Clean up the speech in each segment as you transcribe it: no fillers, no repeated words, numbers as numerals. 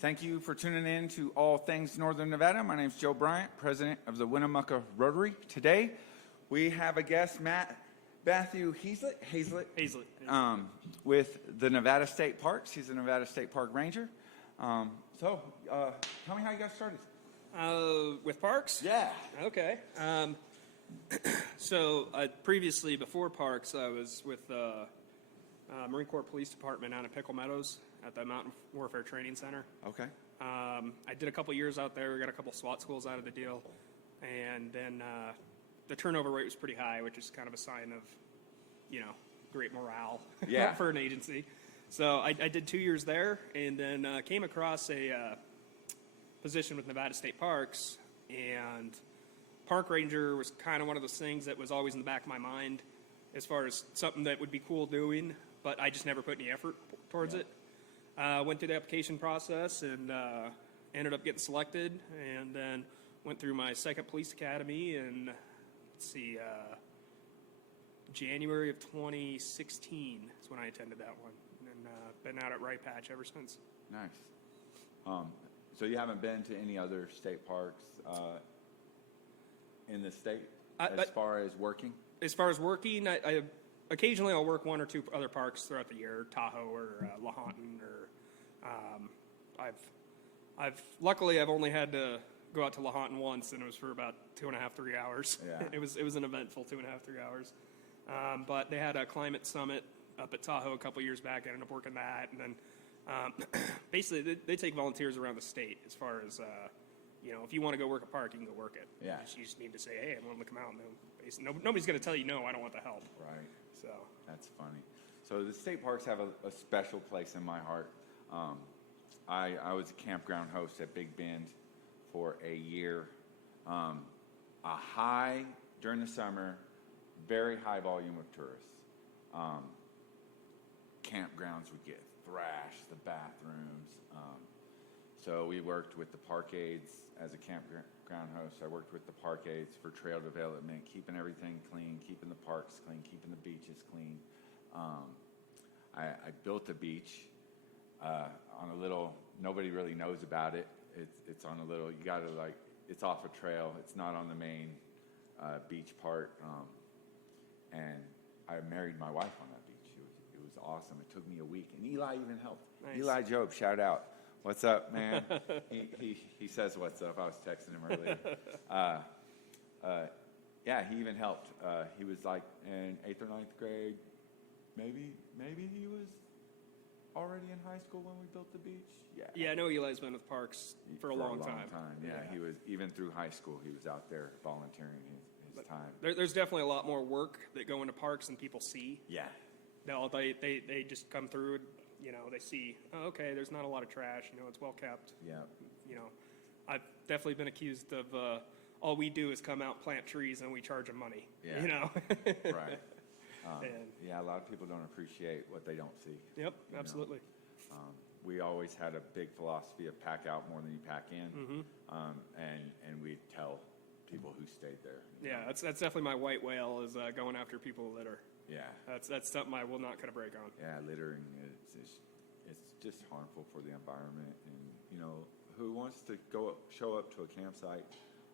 Thank you for tuning in to All Things Northern Nevada. My name is Joe Bryant, president of the Winnemucca Rotary. Today, we have a guest, Matthew Heazlett, with the Nevada State Parks. He's a Nevada State Park Ranger. Tell me how you got started. With parks? Yeah. Okay. Previously, before parks, I was with the Marine Corps Police Department out in Pickle Meadows at the Mountain Warfare Training Center. Okay. I did a couple years out there. We got a couple SWAT schools out of the deal. And then the turnover rate was pretty high, which is kind of a sign of, great morale for an agency. So I did 2 years there, and then came across a position with Nevada State Parks, and park ranger was kind of one of those things that was always in the back of my mind as far as something that would be cool doing, but I just never put any effort towards it. Went through the application process and ended up getting selected, and then went through my second police academy in, January of 2016 is when I attended that one, and been out at Rye Patch ever since. Nice. So you haven't been to any other state parks in the state as far as working? As far as working, I occasionally I'll work one or two other parks throughout the year, Tahoe or Lahontan, or luckily I've only had to go out to Lahontan once, and it was for about 2.5, 3 hours. Yeah. It was an eventful 2.5, 3 hours. But they had a climate summit up at Tahoe a couple years back. I ended up working that, and then basically they take volunteers around the state as far as if you want to go work a park, you can go work it. Yeah. You just need to say, hey, I'm willing to come out. And nobody's going to tell you no. I don't want the help. Right. So that's funny. So the state parks have a special place in my heart. I was a campground host at Big Bend for a year. A high during the summer, very high volume of tourists. Campgrounds would get thrashed, the bathrooms. So we worked with the park aides as a campground host. I worked with the park aides for trail development, keeping everything clean, keeping the parks clean, keeping the beaches clean. I built a beach on a little, nobody really knows about it. It's on a little, it's off a trail. It's not on the main beach part. And I married my wife on that beach. It was awesome. It took me a week. And Eli even helped. Nice. Eli Job, shout out. What's up, man? he says what's up. I was texting him earlier. He even helped. He was like in 8th or 9th grade. Maybe he was already in high school when we built the beach. Yeah, I know Eli's been with parks for a long time. Yeah, he was, even through high school, he was out there volunteering his time. There's definitely a lot more work that go into parks than people see. Yeah. They just come through and, they see, oh, okay, there's not a lot of trash, it's well kept. Yeah. I've definitely been accused of all we do is come out, plant trees, and we charge them money. Yeah. Right. And a lot of people don't appreciate what they don't see. Yep, absolutely. We always had a big philosophy of pack out more than you pack in, and we tell people who stayed there. Yeah, that's definitely my white whale is going after people that are. Yeah, that's something I will not cut a break on. Yeah, littering it's just harmful for the environment, and who wants to show up to a campsite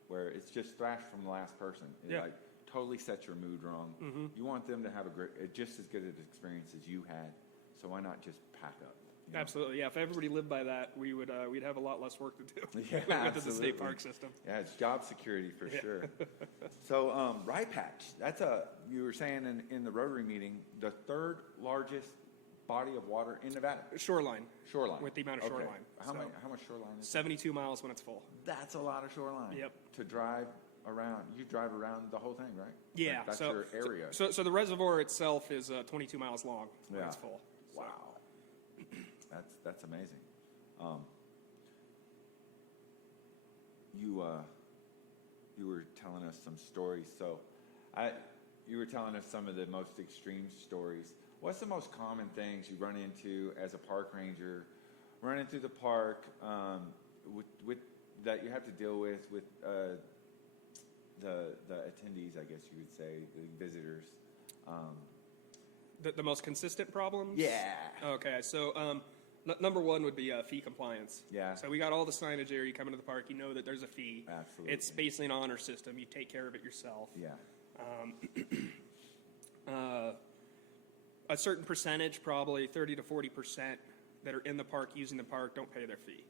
where it's just thrashed from the last person? It totally sets your mood wrong. Mm-hmm. You want them to have just as good an experience as you had, so why not just pack up? Absolutely, yeah. If everybody lived by that, we'd have a lot less work to do with the state park system. Yeah, it's job security for sure. So, Rye Patch, you were saying in the Rotary meeting, the third largest body of water in Nevada. Shoreline. With the amount of shoreline. How much shoreline is 72 miles when it's full. That's a lot of shoreline. Yep. To drive around, you drive around the whole thing, right? Yeah. That's your area. So the reservoir itself is 22 miles long when it's full. Wow. That's amazing. You were telling us some stories. So, you were telling us some of the most extreme stories. What's the most common things you run into as a park ranger, running through the park, with that you have to deal with the attendees, I guess you would say, the visitors? The most consistent problems? Yeah. Okay, so Number one would be fee compliance. Yeah. So we got all the signage there. You come into the park, you know that there's a fee. Absolutely. It's basically an honor system. You take care of it yourself. Yeah. A certain percentage, probably 30 to 40%, that are in the park using the park don't pay their fee.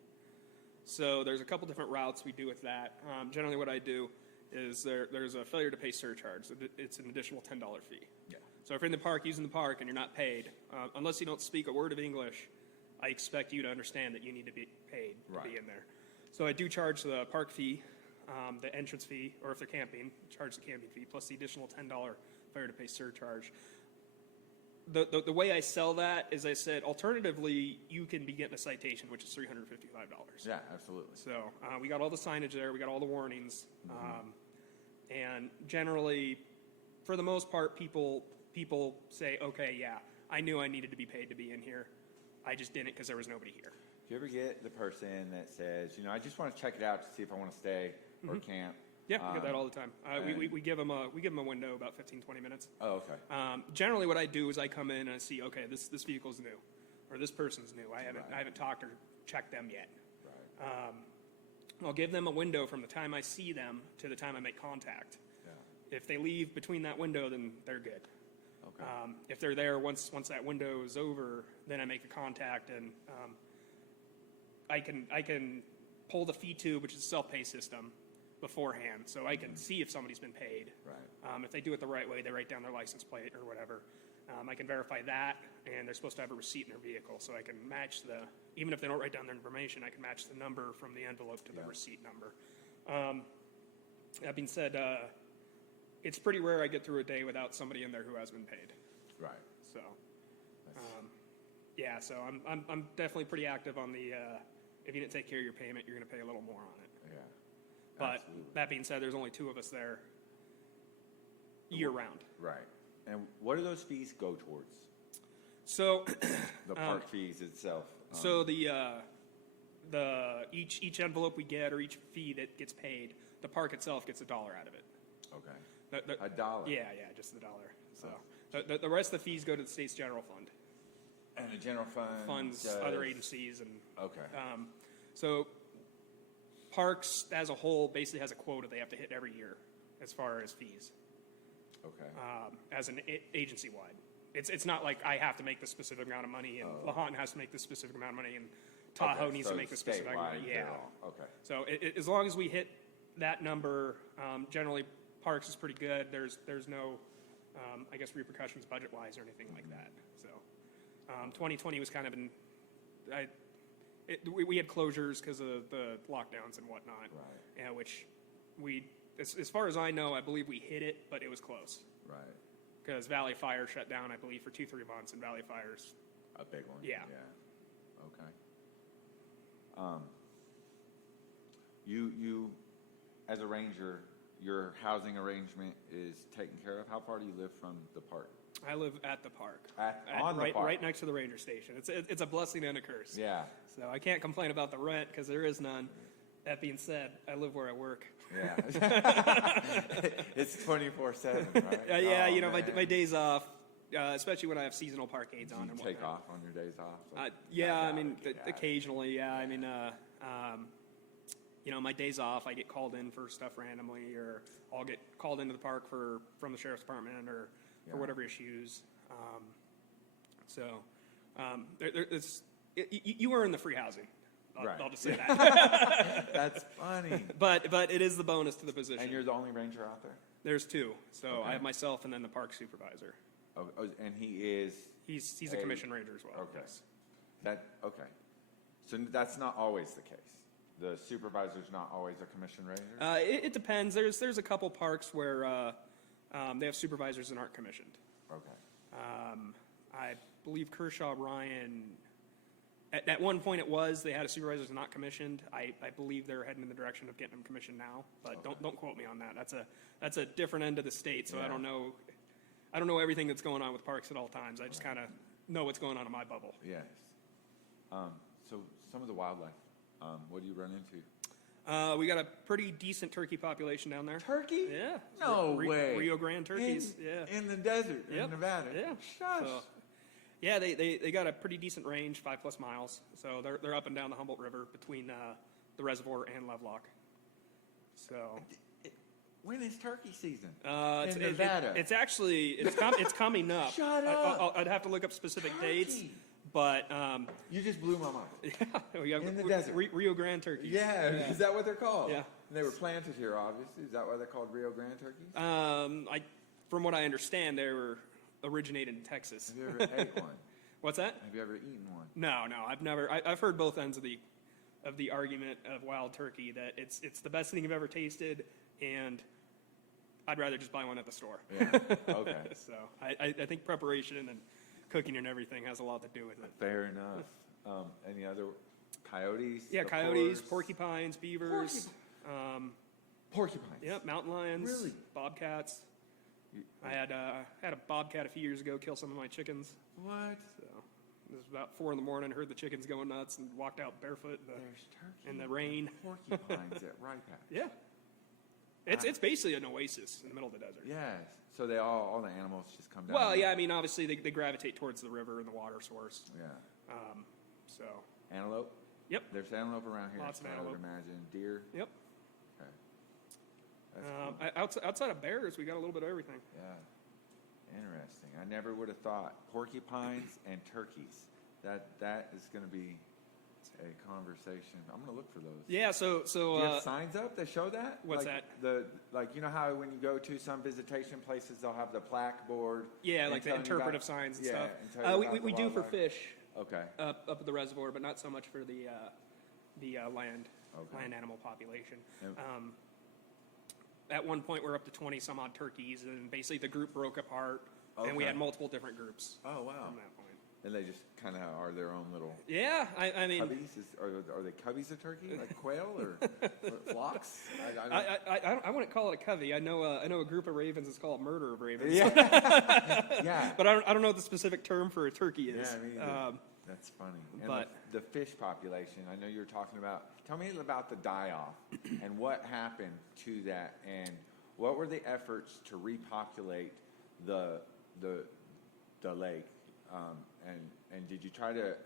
So there's a couple different routes we do with that. Generally, what I do is there's a failure to pay surcharge. It's an additional $10 fee. Yeah. So if you're in the park using the park and you're not paid, unless you don't speak a word of English, I expect you to understand that you need to be paid to be in there. So I do charge the park fee, the entrance fee, or if they're camping, charge the camping fee, plus the additional $10 failure to pay surcharge. The way I sell that is I said, alternatively, you can be getting a citation, which is $355. Yeah, absolutely. So we got all the signage there. We got all the warnings. And generally, for the most part, people say, okay, yeah, I knew I needed to be paid to be in here. I just didn't because there was nobody here. Do you ever get the person that says, I just want to check it out to see if I want to stay or camp? Yeah, we get that all the time. We give them a window about 15, 20 minutes. Oh, okay. Generally, what I do is I come in and I see, okay, this vehicle's new, or this person's new. I haven't talked or checked them yet. Right. I'll give them a window from the time I see them to the time I make contact. Yeah. If they leave between that window, then they're good. Okay. If they're there once that window is over, then I make a contact, and I can pull the fee tube, which is a self-pay system, beforehand, so I can see if somebody's been paid. Right. If they do it the right way, they write down their license plate or whatever. I can verify that, and they're supposed to have a receipt in their vehicle, so I can match even if they don't write down their information, I can match the number from the envelope to the receipt number. That being said, it's pretty rare I get through a day without somebody in there who has been paid. Right. So, yeah, so I'm definitely pretty active on the, if you didn't take care of your payment, you're going to pay a little more on it. Yeah. But absolutely. that being said, there's only 2 of us there year round. Right. And what do those fees go towards? So the park fees itself. So each envelope we get or each fee that gets paid, the park itself gets $1 out of it. Okay. $1. Yeah, just $1. So the rest of the fees go to the state's general fund. And the general fund funds other agencies and. Okay. So parks as a whole basically has a quota they have to hit every year as far as fees. Okay. As an agency-wide. It's not like I have to make the specific amount of money and Lahontan has to make the specific amount of money and Tahoe needs to make the specific amount of money. Yeah. Okay. So as long as we hit that number, generally parks is pretty good. There's no, I guess, repercussions budget-wise or anything like that. So 2020 was kind of we had closures because of the lockdowns and whatnot. Right. Yeah, which as far as I know, I believe we hit it, but it was close. Right. Because Valley Fire shut down, I believe, for 2-3 months, and Valley Fire's a big one. Yeah. Okay. You as a ranger, your housing arrangement is taken care of. How far do you live from the park? I live at the park. On the park? Right next to the ranger station. It's a blessing and a curse. Yeah. So I can't complain about the rent because there is none. That being said, I live where I work. Yeah. It's 24/7, right? Yeah, my days off, especially when I have seasonal park aids on. Do you take off on your days off? Occasionally, yeah. I mean, my days off, I get called in for stuff randomly, or I'll get called into the park from the sheriff's department or for whatever issues. You earn the free housing. I'll just say that. That's funny. But it is the bonus to the position. And you're the only ranger out there? There's 2. So I have myself and then the park supervisor. Oh, and he is? He's a commission ranger as well. Okay. Yes. Okay. So that's not always the case. The supervisor's not always a commission ranger? It depends. There's a couple parks where they have supervisors that aren't commissioned. Okay. I believe Kershaw Ryan. At one point they had a supervisor that's not commissioned. I believe they're heading in the direction of getting them commissioned now, but don't quote me on that. That's a different end of the state, so I don't know everything that's going on with parks at all times. I just kind of know what's going on in my bubble. Yes. So some of the wildlife, what do you run into? We got a pretty decent turkey population down there. Turkey? Yeah. No way. Rio Grande turkeys. In the desert in Nevada. Yeah. Shush. So, Yeah, they got a pretty decent range, 5+ miles. So they're up and down the Humboldt River between the reservoir and Lovelock. So. When is turkey season In Nevada? It's coming up. Shut up. I'd have to look up specific dates, but you just blew my mind. Yeah, in the desert, Rio Grande turkeys. Yeah, is that what they're called? Yeah, and they were planted here, obviously. Is that why they're called Rio Grande turkeys? From what I understand, they were originated in Texas. Have you ever ate one? What's that? Have you ever eaten one? No, I've never. I've heard both ends of the argument of wild turkey, that it's the best thing you've ever tasted, and I'd rather just buy one at the store. Yeah. Okay. So I think preparation and cooking and everything has a lot to do with it. Fair enough. Any other coyotes? Yeah, coyotes, porcupines, beavers. Porcupines. Yep, mountain lions. Really? Bobcats. I had a bobcat a few years ago kill some of my chickens. What? So it was about 4 a.m. Heard the chickens going nuts and walked out barefoot in the rain. Porcupines at Rye Patch. Yeah. It's basically an oasis in the middle of the desert. Yes. So they all the animals just come down. Well, yeah, I mean, obviously they gravitate towards the river and the water source. Yeah. So. Antelope? Yep. There's antelope around here. Lots of I antelope. would imagine. Deer? Yep. Okay. That's cool. Outside of bears, we got a little bit of everything. Yeah. Interesting. I never would have thought porcupines and turkeys. That is going to be a conversation. I'm going to look for those. Yeah, so do you have signs up that show that? What's like that? You know how when you go to some visitation places, they'll have the plaque board. Yeah, like the interpretive signs and stuff. And we do for fish. Okay. Up at the reservoir, but not so much for the land animal population. At one point, we're up to 20 some odd turkeys, and basically the group broke apart, and we had multiple different groups. Oh wow! From that point. And they just kind of are their own little. Yeah, I mean. Cubbies? Are they cubbies of turkey, like quail or flocks? I wouldn't call it a covey. I know a group of ravens is called murder of ravens. Yeah. Yeah. But I don't know what the specific term for a turkey is. Yeah, me either. That's funny. And the fish population, I know you were talking about. Tell me about the die-off and what happened to that, and what were the efforts to repopulate the lake, and did you try to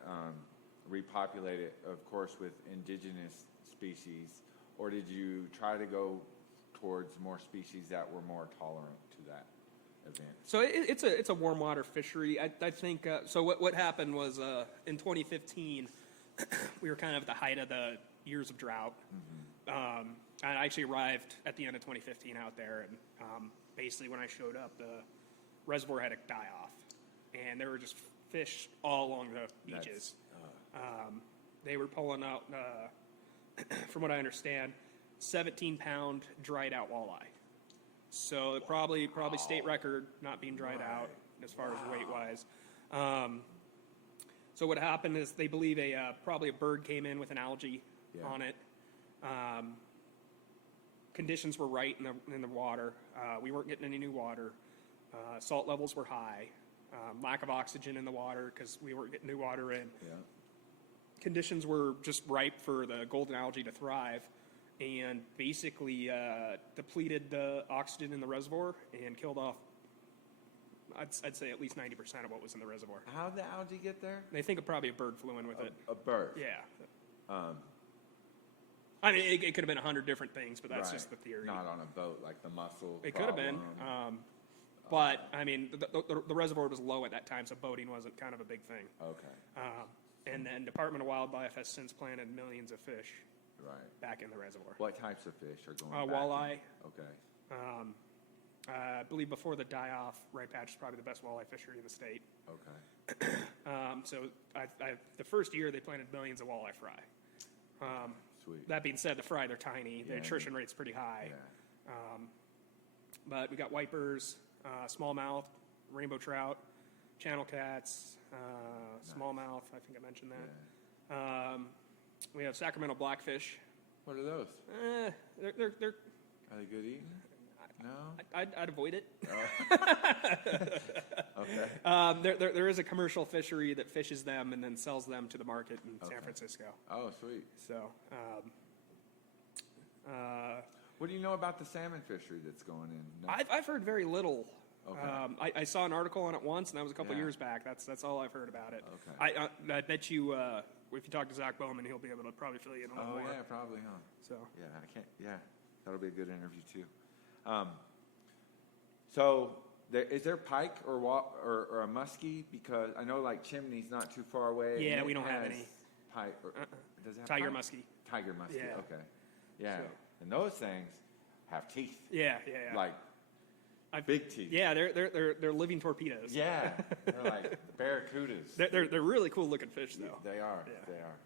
repopulate it, of course, with indigenous species, or did you try to go towards more species that were more tolerant to that event? So it's a warm water fishery. I think so. What happened was in 2015, we were kind of at the height of the years of drought. I actually arrived at the end of 2015 out there, and basically when I showed up, the reservoir had a die-off, and there were just fish all along the beaches. They were pulling out, from what I understand, 17-pound dried out walleye. So probably state record not being dried out as far as weight-wise. So what happened is they believe probably a bird came in with an algae on it. Conditions were right in the water. We weren't getting any new water. Salt levels were high. Lack of oxygen in the water because we weren't getting new water in. Yeah. Conditions were just ripe for the golden algae to thrive, and basically depleted the oxygen in the reservoir and killed off, I'd say at least 90% of what was in the reservoir. How'd the algae get there? They think probably a bird flew in with it. A bird? Yeah. I mean, it could have been 100 different things, but that's just the theory. Not on a boat, like the mussel It could have been. But, I mean, the reservoir was low at that time, so boating wasn't kind of a big thing. Okay. And then Department of Wildlife has since planted millions of fish back in the reservoir. What types of fish are going back? Walleye. Okay. I believe before the die-off, Rye Patch is probably the best walleye fishery in the state. Okay. So the first year, they planted millions of walleye fry. Sweet. That being said, the fry, they're tiny. The attrition rate's pretty high. Yeah. But we got wipers, smallmouth, rainbow trout, channel cats, smallmouth. I think I mentioned that. Yeah. We have Sacramento Blackfish. What are those? They're Are they good eating? No. I'd avoid it. Okay. There is a commercial fishery that fishes them and then sells them to the market in San Francisco. Oh, sweet. So. What do you know about the salmon fishery that's going in? No? I've heard very little Okay. I saw an article on it once, and that was a couple Yeah. years back. That's all I've heard about it. Okay. I bet you if you talk to Zach Bowman, he'll be able to probably fill you in a little more. Oh yeah, probably, huh? So Yeah, I can't. Yeah, that'll be a good interview too. So, is there pike or a muskie? Because I know like Chimney's not too far away. Yeah, and we it don't have has any. Pike. Does it have tiger pike? muskie. Tiger muskie. Yeah. Okay. Yeah, So- and those things have teeth. Yeah. Like big teeth. Yeah, they're living torpedoes. Yeah, they're like barracudas. They're really cool looking fish though. They are. Yeah. They are.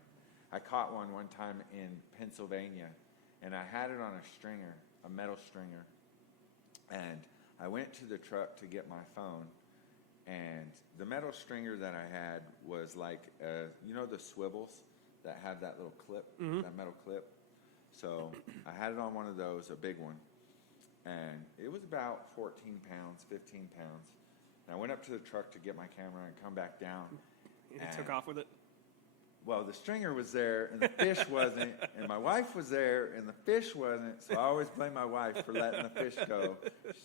I caught one time in Pennsylvania, and I had it on a stringer, a metal stringer, and I went to the truck to get my phone, and the metal stringer that I had was like, you know, the swivels that have that little clip, that metal clip. So I had it on one of those, a big one, and it was about 14 pounds, 15 pounds. And I went up to the truck to get my camera and come back down. And he took off with it. Well, the stringer was there and the fish wasn't, and my wife was there and the fish wasn't. So I always blame my wife for letting the fish go.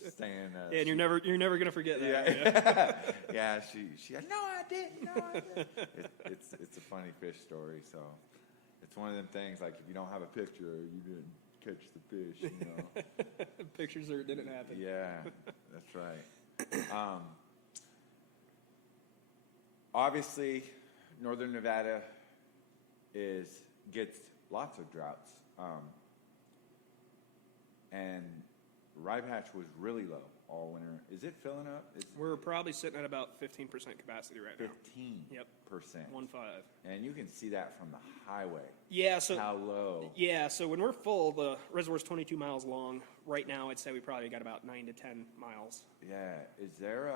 She's saying, yeah, and you're never gonna forget that. Yeah, yeah. She had, no, I didn't. No, I didn't. It's a funny fish story. So it's one of them things like if you don't have a picture, you didn't catch the fish. You know. Pictures there didn't happen. Yeah, that's right. Obviously, Northern Nevada gets lots of droughts, and Rye Patch was really low all winter. Is it filling up? We're probably sitting at about 15% capacity right now. 15%. Yep. 1.5. And you can see that from the highway. Yeah. So how low? Yeah. So when we're full, the reservoir's 22 miles long. Right now, I'd say we probably got about 9 to 10 miles. Yeah. Is there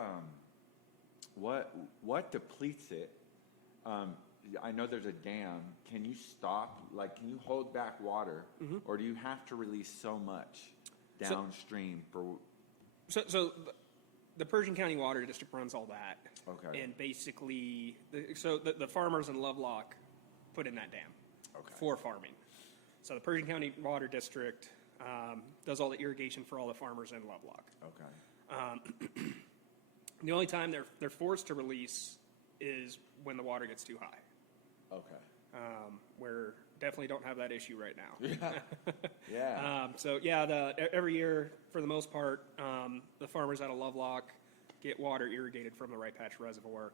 what depletes it? I know there's a dam. Can you stop? Like, can you hold back water, or do you have to release so much downstream for? So the Pershing County Water District runs all that. Okay. And basically, the farmers in Lovelock put in that dam for farming. So the Pershing County Water District does all the irrigation for all the farmers in Lovelock. Okay. The only time they're forced to release is when the water gets too high. Okay. We're definitely don't have that issue right now. Yeah. Yeah. Every year, for the most part, the farmers out of Lovelock get water irrigated from the Rye Patch Reservoir.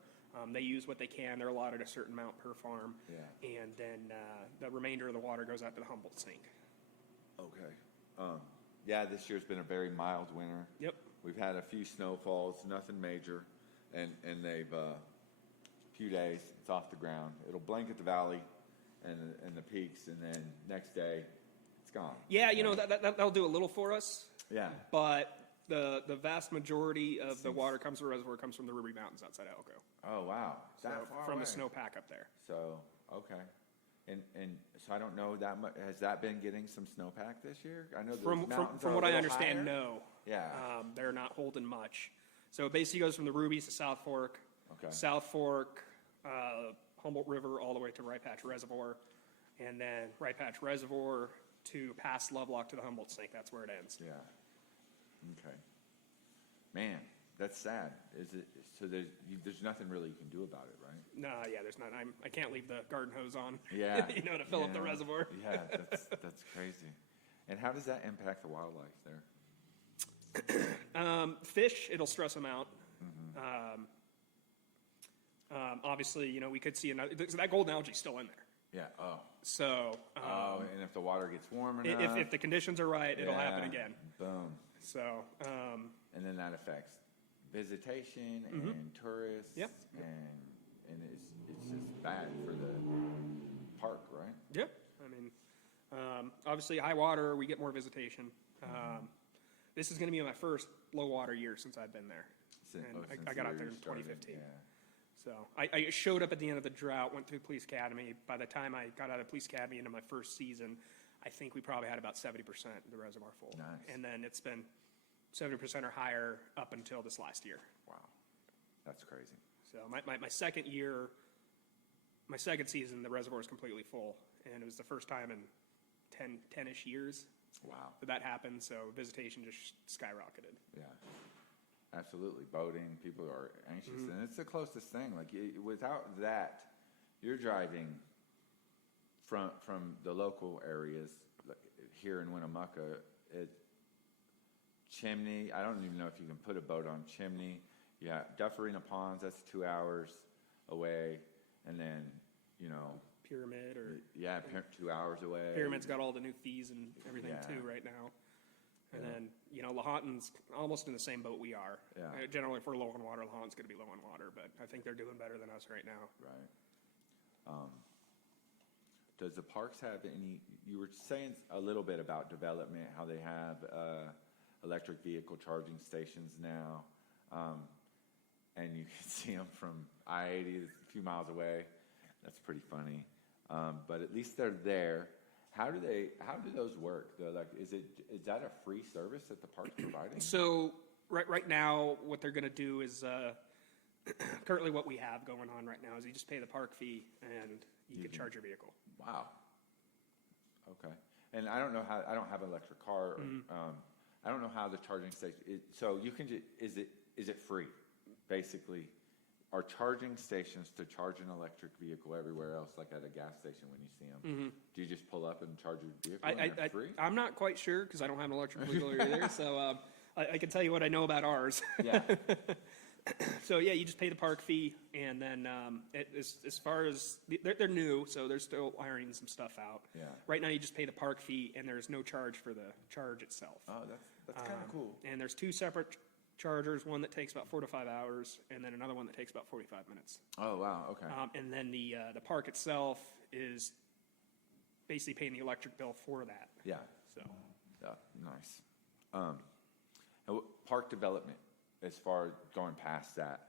They use what they can. They're allotted a certain amount per farm. Yeah. And then the remainder of the water goes out to the Humboldt sink. Okay. Yeah, this year's been a very mild winter. Yep. We've had a few snowfalls, nothing major, and they've few days it's off the ground. It'll blanket the valley and the peaks, and then next day it's gone. Yeah, you know that'll do a little for us. Yeah. But the vast majority of the water comes from the reservoir comes from the Ruby Mountains outside Elko. Oh wow, So from the snowpack up there. So okay, and so I don't know that much. Has that been getting some snowpack this year? I know from what I understand, higher. no. Yeah. They're not holding much. So it basically goes from the Rubies to South Fork. Okay. South Fork, Humboldt River, all the way to Rye Patch Reservoir, and then Rye Patch Reservoir to past Lovelock to the Humboldt Sink. That's where it ends. Yeah. Okay. Man, that's sad. Is it? So there's nothing really you can do about it, right? No, yeah, there's not. I can't leave the garden hose on. Yeah. To fill up the reservoir. Yeah, that's crazy. And how does that impact the wildlife there? Fish, it'll stress them out. Obviously, we could see another. So that golden algae's still in there. Yeah. Oh. So. And if the water gets warm enough. If the conditions are right, it'll happen again. Boom. So. And then that affects visitation and tourists. Yep. And it's just bad for the park, right? Yep. I mean, obviously, high water, we get more visitation. This is going to be my first low water year since I've been there. I got out there in 2015. Yeah. So I showed up at the end of the drought, went through police academy. By the time I got out of police academy into my first season, I think we probably had about 70% of the reservoir full. Nice. And then it's been 70% or higher up until this last year. Wow. That's crazy. So my second year, my second season, the reservoir was completely full. And it was the first time in 10-ish years Wow. that happened. So visitation just skyrocketed. Yeah. Absolutely. Boating, people are anxious. And it's the closest thing. Like, without that, you're driving from the local areas, like here in Winnemucca, Chimney, I don't even know if you can put a boat on Chimney. Yeah, Dufferina Ponds, that's 2 hours away. And then, Pyramid or... Yeah, 2 hours away. Pyramid's got all the new fees and everything too right now. And then, Lahontan's almost in the same boat we are. Yeah. Generally, if we're low on water, Lahontan's going to be low on water, but I think they're doing better than us right now. Right. Does the parks have any, you were saying a little bit about development, how they have electric vehicle charging stations now, and you can see them from I-80 a few miles away. That's pretty funny. But at least they're there. How do those work? Is that a free service that the park's providing? So right now, what they're going to do is currently what we have going on right now is you just pay the park fee and you can charge your vehicle. Wow. Okay. And I don't know how. I don't have an electric car. I don't know how the charging station. So you can. Is it free? Basically, are charging stations to charge an electric vehicle everywhere else, like at a gas station when you see them? Do you just pull up and charge your vehicle? Free? I'm not quite sure because I don't have an electric vehicle either. So I can tell you what I know about ours. Yeah. So yeah, you just pay the park fee, and then as far as they're new, so they're still ironing some stuff out. Yeah. Right now, you just pay the park fee, and there's no charge for the charge itself. Oh, that's kind of cool. And there's two separate chargers, one that takes about 4 to 5 hours, and then another one that takes about 45 minutes. Oh wow, okay. And then the park itself is basically paying the electric bill for that. Yeah. So. Yeah, nice. Park development. As far as going past that,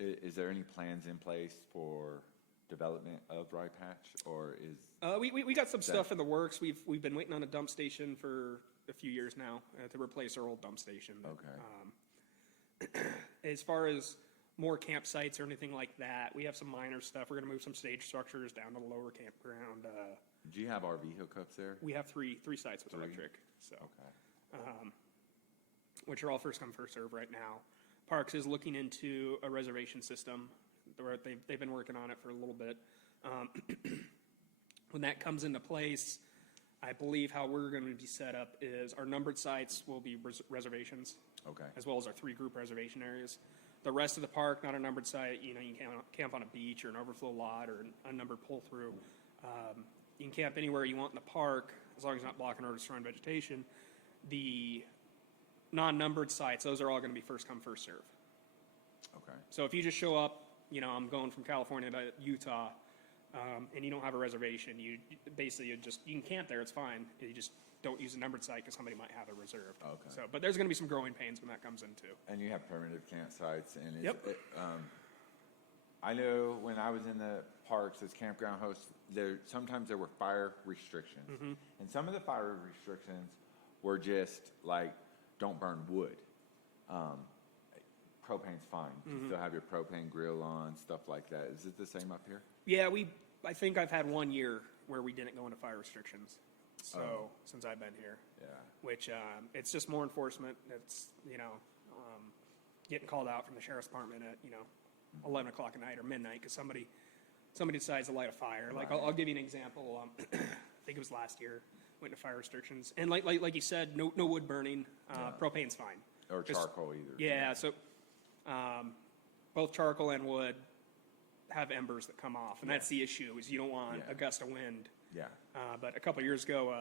is there any plans in place for development of Rye Patch, or is we got some stuff in the works. We've been waiting on a dump station for a few years now to replace our old dump station. Okay. As far as more campsites or anything like that, we have some minor stuff. We're going to move some stage structures down to the lower campground. Do you have RV hookups there? We have three sites with electric. So. Okay. Which are all first come first serve right now. Parks is looking into a reservation system. They've been working on it for a little bit. When that comes into place, I believe how we're going to be set up is our numbered sites will be reservations, okay, as well as our 3 group reservation areas. The rest of the park, not a numbered site. You can camp on a beach or an overflow lot or an unnumbered pull through. You can camp anywhere you want in the park as long as you're not blocking or destroying vegetation. The non-numbered sites, those are all going to be first come first serve. Okay. So if you just show up, I'm going from California to Utah, and you don't have a reservation, you can camp there, it's fine. You just don't use a numbered site because somebody might have it reserved. Okay. So, but there's going to be some growing pains when that comes in too. And you have primitive campsites, and yep. I know when I was in the parks as campground host, sometimes there were fire restrictions, and some of the fire restrictions were just like, don't burn wood. Propane's fine. You still have your propane grill on, stuff like that. Is it the same up here? Yeah, I think I've had 1 year where we didn't go into fire restrictions. So since I've been here, yeah, which it's just more enforcement. It's getting called out from the sheriff's department at 11 o'clock at night or midnight because somebody decides to light a fire. Like I'll give you an example. I think it was last year. Went into fire restrictions, and like you said, no wood burning. Propane's fine. Or charcoal either. Yeah, so both charcoal and wood have embers that come off, and that's the issue. Is you don't want a gust of wind. Yeah. But a couple of years ago,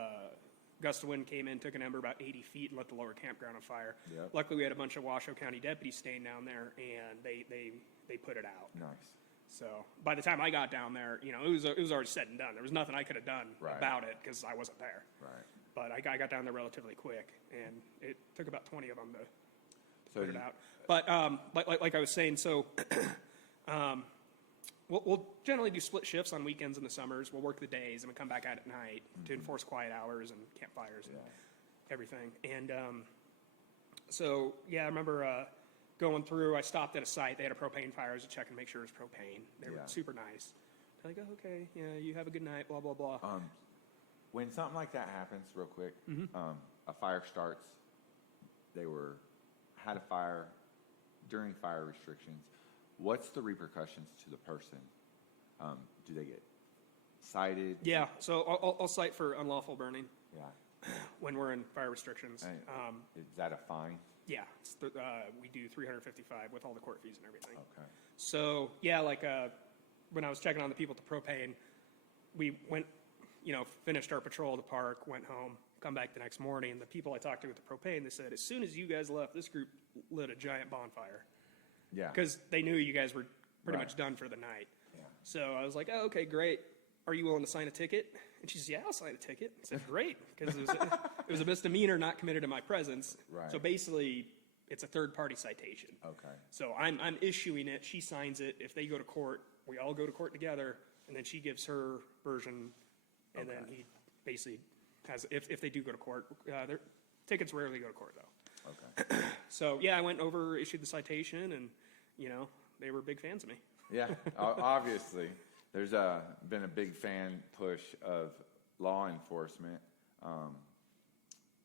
gust of wind came in, took an ember about 80 feet, and lit the lower campground on fire. Yep. Luckily, we had a bunch of Washoe County deputies staying down there, and they put it out. Nice. So by the time I got down there, it was already said and done. There was nothing I could have done about it because I wasn't there. Right. But I got down there relatively quick, and it took about 20 of them to put it out. But like I was saying, so we'll generally do split shifts on weekends in the summers. We'll work the days and we come back out at night to enforce quiet hours and campfires and everything. And so yeah, I remember. Going through, I stopped at a site. They had a propane fire. I was to check and make sure it was propane. They were super nice. They're like, oh, okay, yeah, you have a good night, blah, blah, blah. When something like that happens, real quick, a fire starts, had a fire during fire restrictions, what's the repercussions to the person? Do they get cited? Yeah, so I'll cite for unlawful burning. Yeah. When we're in fire restrictions. Is that a fine? Yeah, we do $355 with all the court fees and everything. Okay. So yeah, like when I was checking on the people at the propane, we went, finished our patrol of the park, went home, come back the next morning, and the people I talked to at the propane, they said, as soon as you guys left, this group lit a giant bonfire. Yeah. Because they knew you guys were pretty much done for the night. Yeah. So I was like, oh, okay, great. Are you willing to sign a ticket? And she said, yeah, I'll sign a ticket. I said, great, because it was a misdemeanor not committed in my presence. Right. So basically, it's a third-party citation. Okay. So I'm issuing it. She signs it. If they go to court, we all go to court together, and then she gives her version, and then he basically has. If they do go to court, their tickets rarely go to court though. Okay. So yeah, I went over, issued the citation, and they were big fans of me. Yeah, obviously. There's been a big fan push of law enforcement,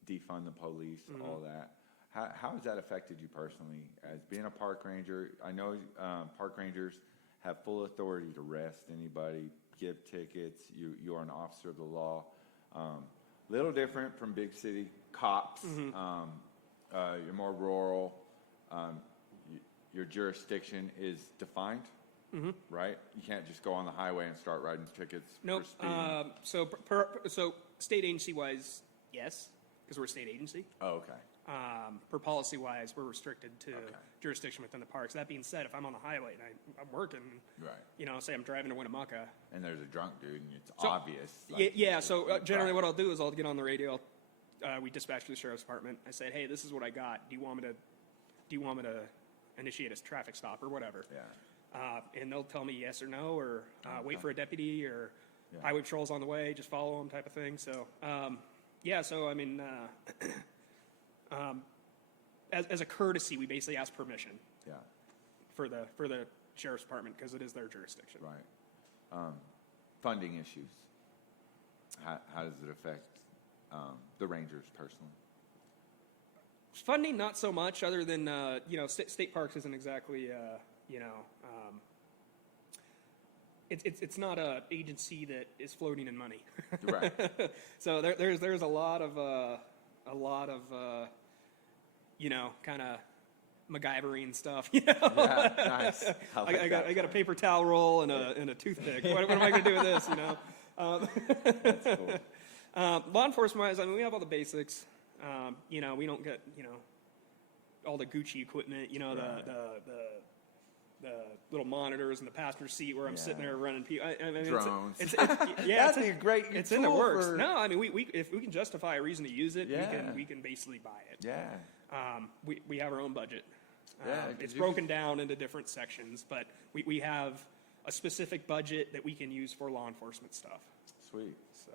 defund the police, all that. How has that affected you personally as being a park ranger? I know park rangers have full authority to arrest anybody, give tickets. You are an officer of the law. Little different from big city cops. You're more rural. Your jurisdiction is defined. Right? You can't just go on the highway and start writing tickets Nope. for speeding. So state agency-wise, yes, because we're a state agency. Oh, okay. Per policy-wise, we're restricted to jurisdiction within the parks. That being said, if I'm on the highway and I'm working, Right. Say I'm driving to Winnemucca. And there's a drunk dude, and it's obvious. So generally what I'll do is I'll get on the radio. We dispatch to the sheriff's department. I said, hey, this is what I got. Do you want me to initiate a traffic stop or whatever? Yeah. And they'll tell me yes or no, or wait for a deputy, or highway patrol's on the way, just follow them type of thing. So, so I mean, as a courtesy, we basically ask permission for the sheriff's department because it is their jurisdiction. Right. Funding issues. How does it affect the rangers personally? Funding, not so much, other than state parks isn't exactly it's not a agency that is floating in money. Right. So there's a lot of kind of MacGyvering stuff. Yeah, nice. I got a paper towel roll and a toothpick. What am I going to do with this? That's cool. Law enforcement wise, I mean, we have all the basics. We don't get all the Gucci equipment. The little monitors in the passenger seat where I'm sitting there running people. I mean, drones. That'd be a great. It's in the works. No, I mean, if we can justify a reason to use it, we can basically buy it. Yeah. We have our own budget. It's you broken down into different sections, but we have a specific budget that we can use for law enforcement stuff. Sweet. So.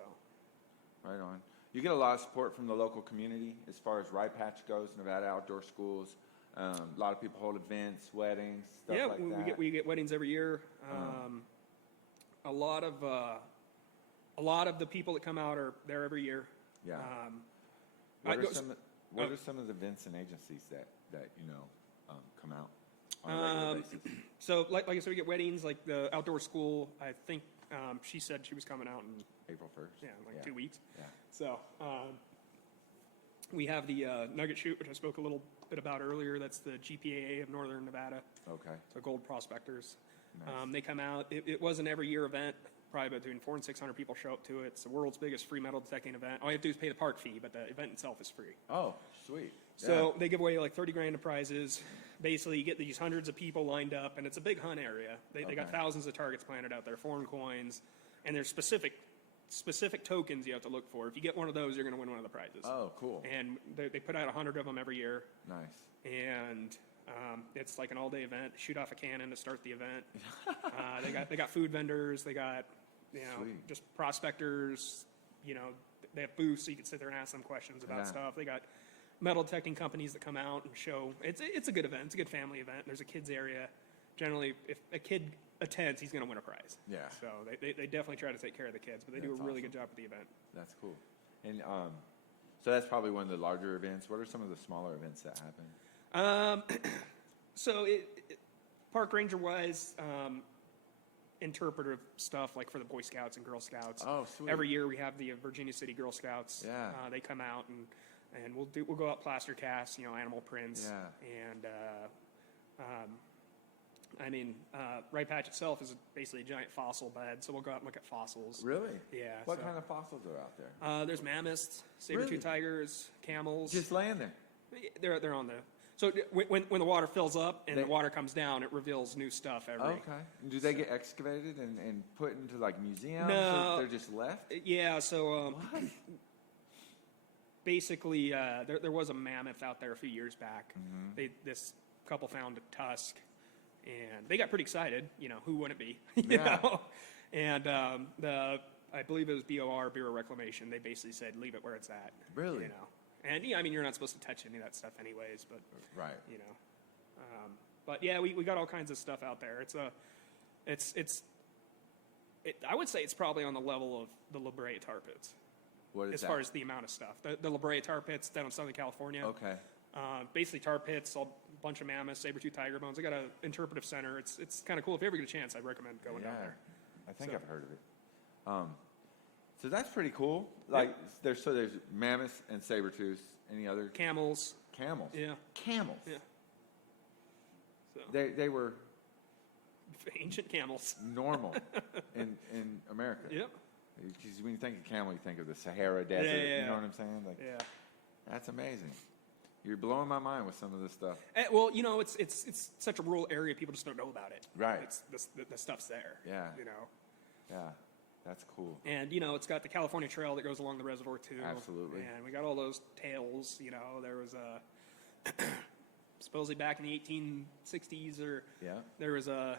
Right on. You get a lot of support from the local community as far as Rye Patch goes, Nevada Outdoor Schools. A lot of people hold events, weddings, stuff like that. we get weddings every year. A lot of the people that come out are there every year. Yeah. What are some of the events and agencies that come out on a regular basis? So like I said, we get weddings like the outdoor school. I think she said she was coming out in April 1st. Yeah, 2 weeks. Yeah. So we have the Nugget Shoot, which I spoke a little bit about earlier. That's the GPAA of Northern Nevada. Okay. So Gold Prospectors. Nice. They come out. It was an every year event. Probably between 400 and 600 people show up to it. It's the world's biggest free metal detecting event. All you have to do is pay the park fee, but the event itself is free. Oh, sweet. So they give away like 30 grand in prizes. Basically, you get these hundreds of people lined up, and it's a big hunt area. They got thousands of targets planted out there, foreign coins, and there's specific tokens you have to look for. If you get one of those, you're going to win one of the prizes. Oh, cool. And they put out 100 of them every year. Nice. And it's like an all-day event. They shoot off a cannon to start the event. They got food vendors. They got Sweet. just prospectors. They have booths so you can sit there and ask them questions about stuff. They got metal detecting companies that come out and show. It's a good event. It's a good family event. There's a kids area. Generally, if a kid attends, he's going to win a prize. Yeah. So they definitely try to take care of the kids, but they do a really good job with the event. That's cool. And so that's probably one of the larger events. What are some of the smaller events that happen? So park ranger wise, interpretive stuff like for the Boy Scouts and Girl Scouts. Oh, sweet. Every year we have the Virginia City Girl Scouts. Yeah. They come out and we'll go out plaster cast, animal prints. Yeah. And Rye Patch itself is basically a giant fossil bed, so we'll go out and look at fossils. Really? Yeah. What kind of fossils are out there? There's mammoths, saber-tooth tigers, camels. Just laying there. They're on the. So when the water fills up and the water comes down, it reveals new stuff every. Okay. And do they get excavated and put into like museums? No. Or they're just left? Yeah. So What? basically, there was a mammoth out there a few years back. Mm-hmm. This couple found a tusk, and they got pretty excited. Who wouldn't be? Yeah. And I believe it was BOR, Bureau of Reclamation. They basically said leave it where it's at. Really? And you're not supposed to touch any of that stuff anyways, but Right. But yeah, we got all kinds of stuff out there. I would say it's probably on the level of the Brea Tar Pits. What is as that? far as the amount of stuff. The Brea Tar Pits down in Southern California. Okay. Basically tar pits, a bunch of mammoths, saber-tooth tiger bones. They got an interpretive center. It's kind of cool. If you ever get a chance, I'd recommend going down there. I think I've heard of it. So that's pretty cool. Like there's mammoths and saber-tooths. Any other Camels. camels? Yeah. Camels. Yeah. So They were ancient camels. normal in America. Yep. Because when you think of camel, you think of the Sahara Desert. Yeah. You know what I'm saying? Like, Yeah. that's amazing. You're blowing my mind with some of this stuff. Well, it's such a rural area. People just don't know about it. Right. It's the stuff's there. Yeah. You know. Yeah. That's cool. And it's got the California Trail that goes along the reservoir too. Absolutely. And we got all those tails. There was a supposedly back in the 1860s, or there was a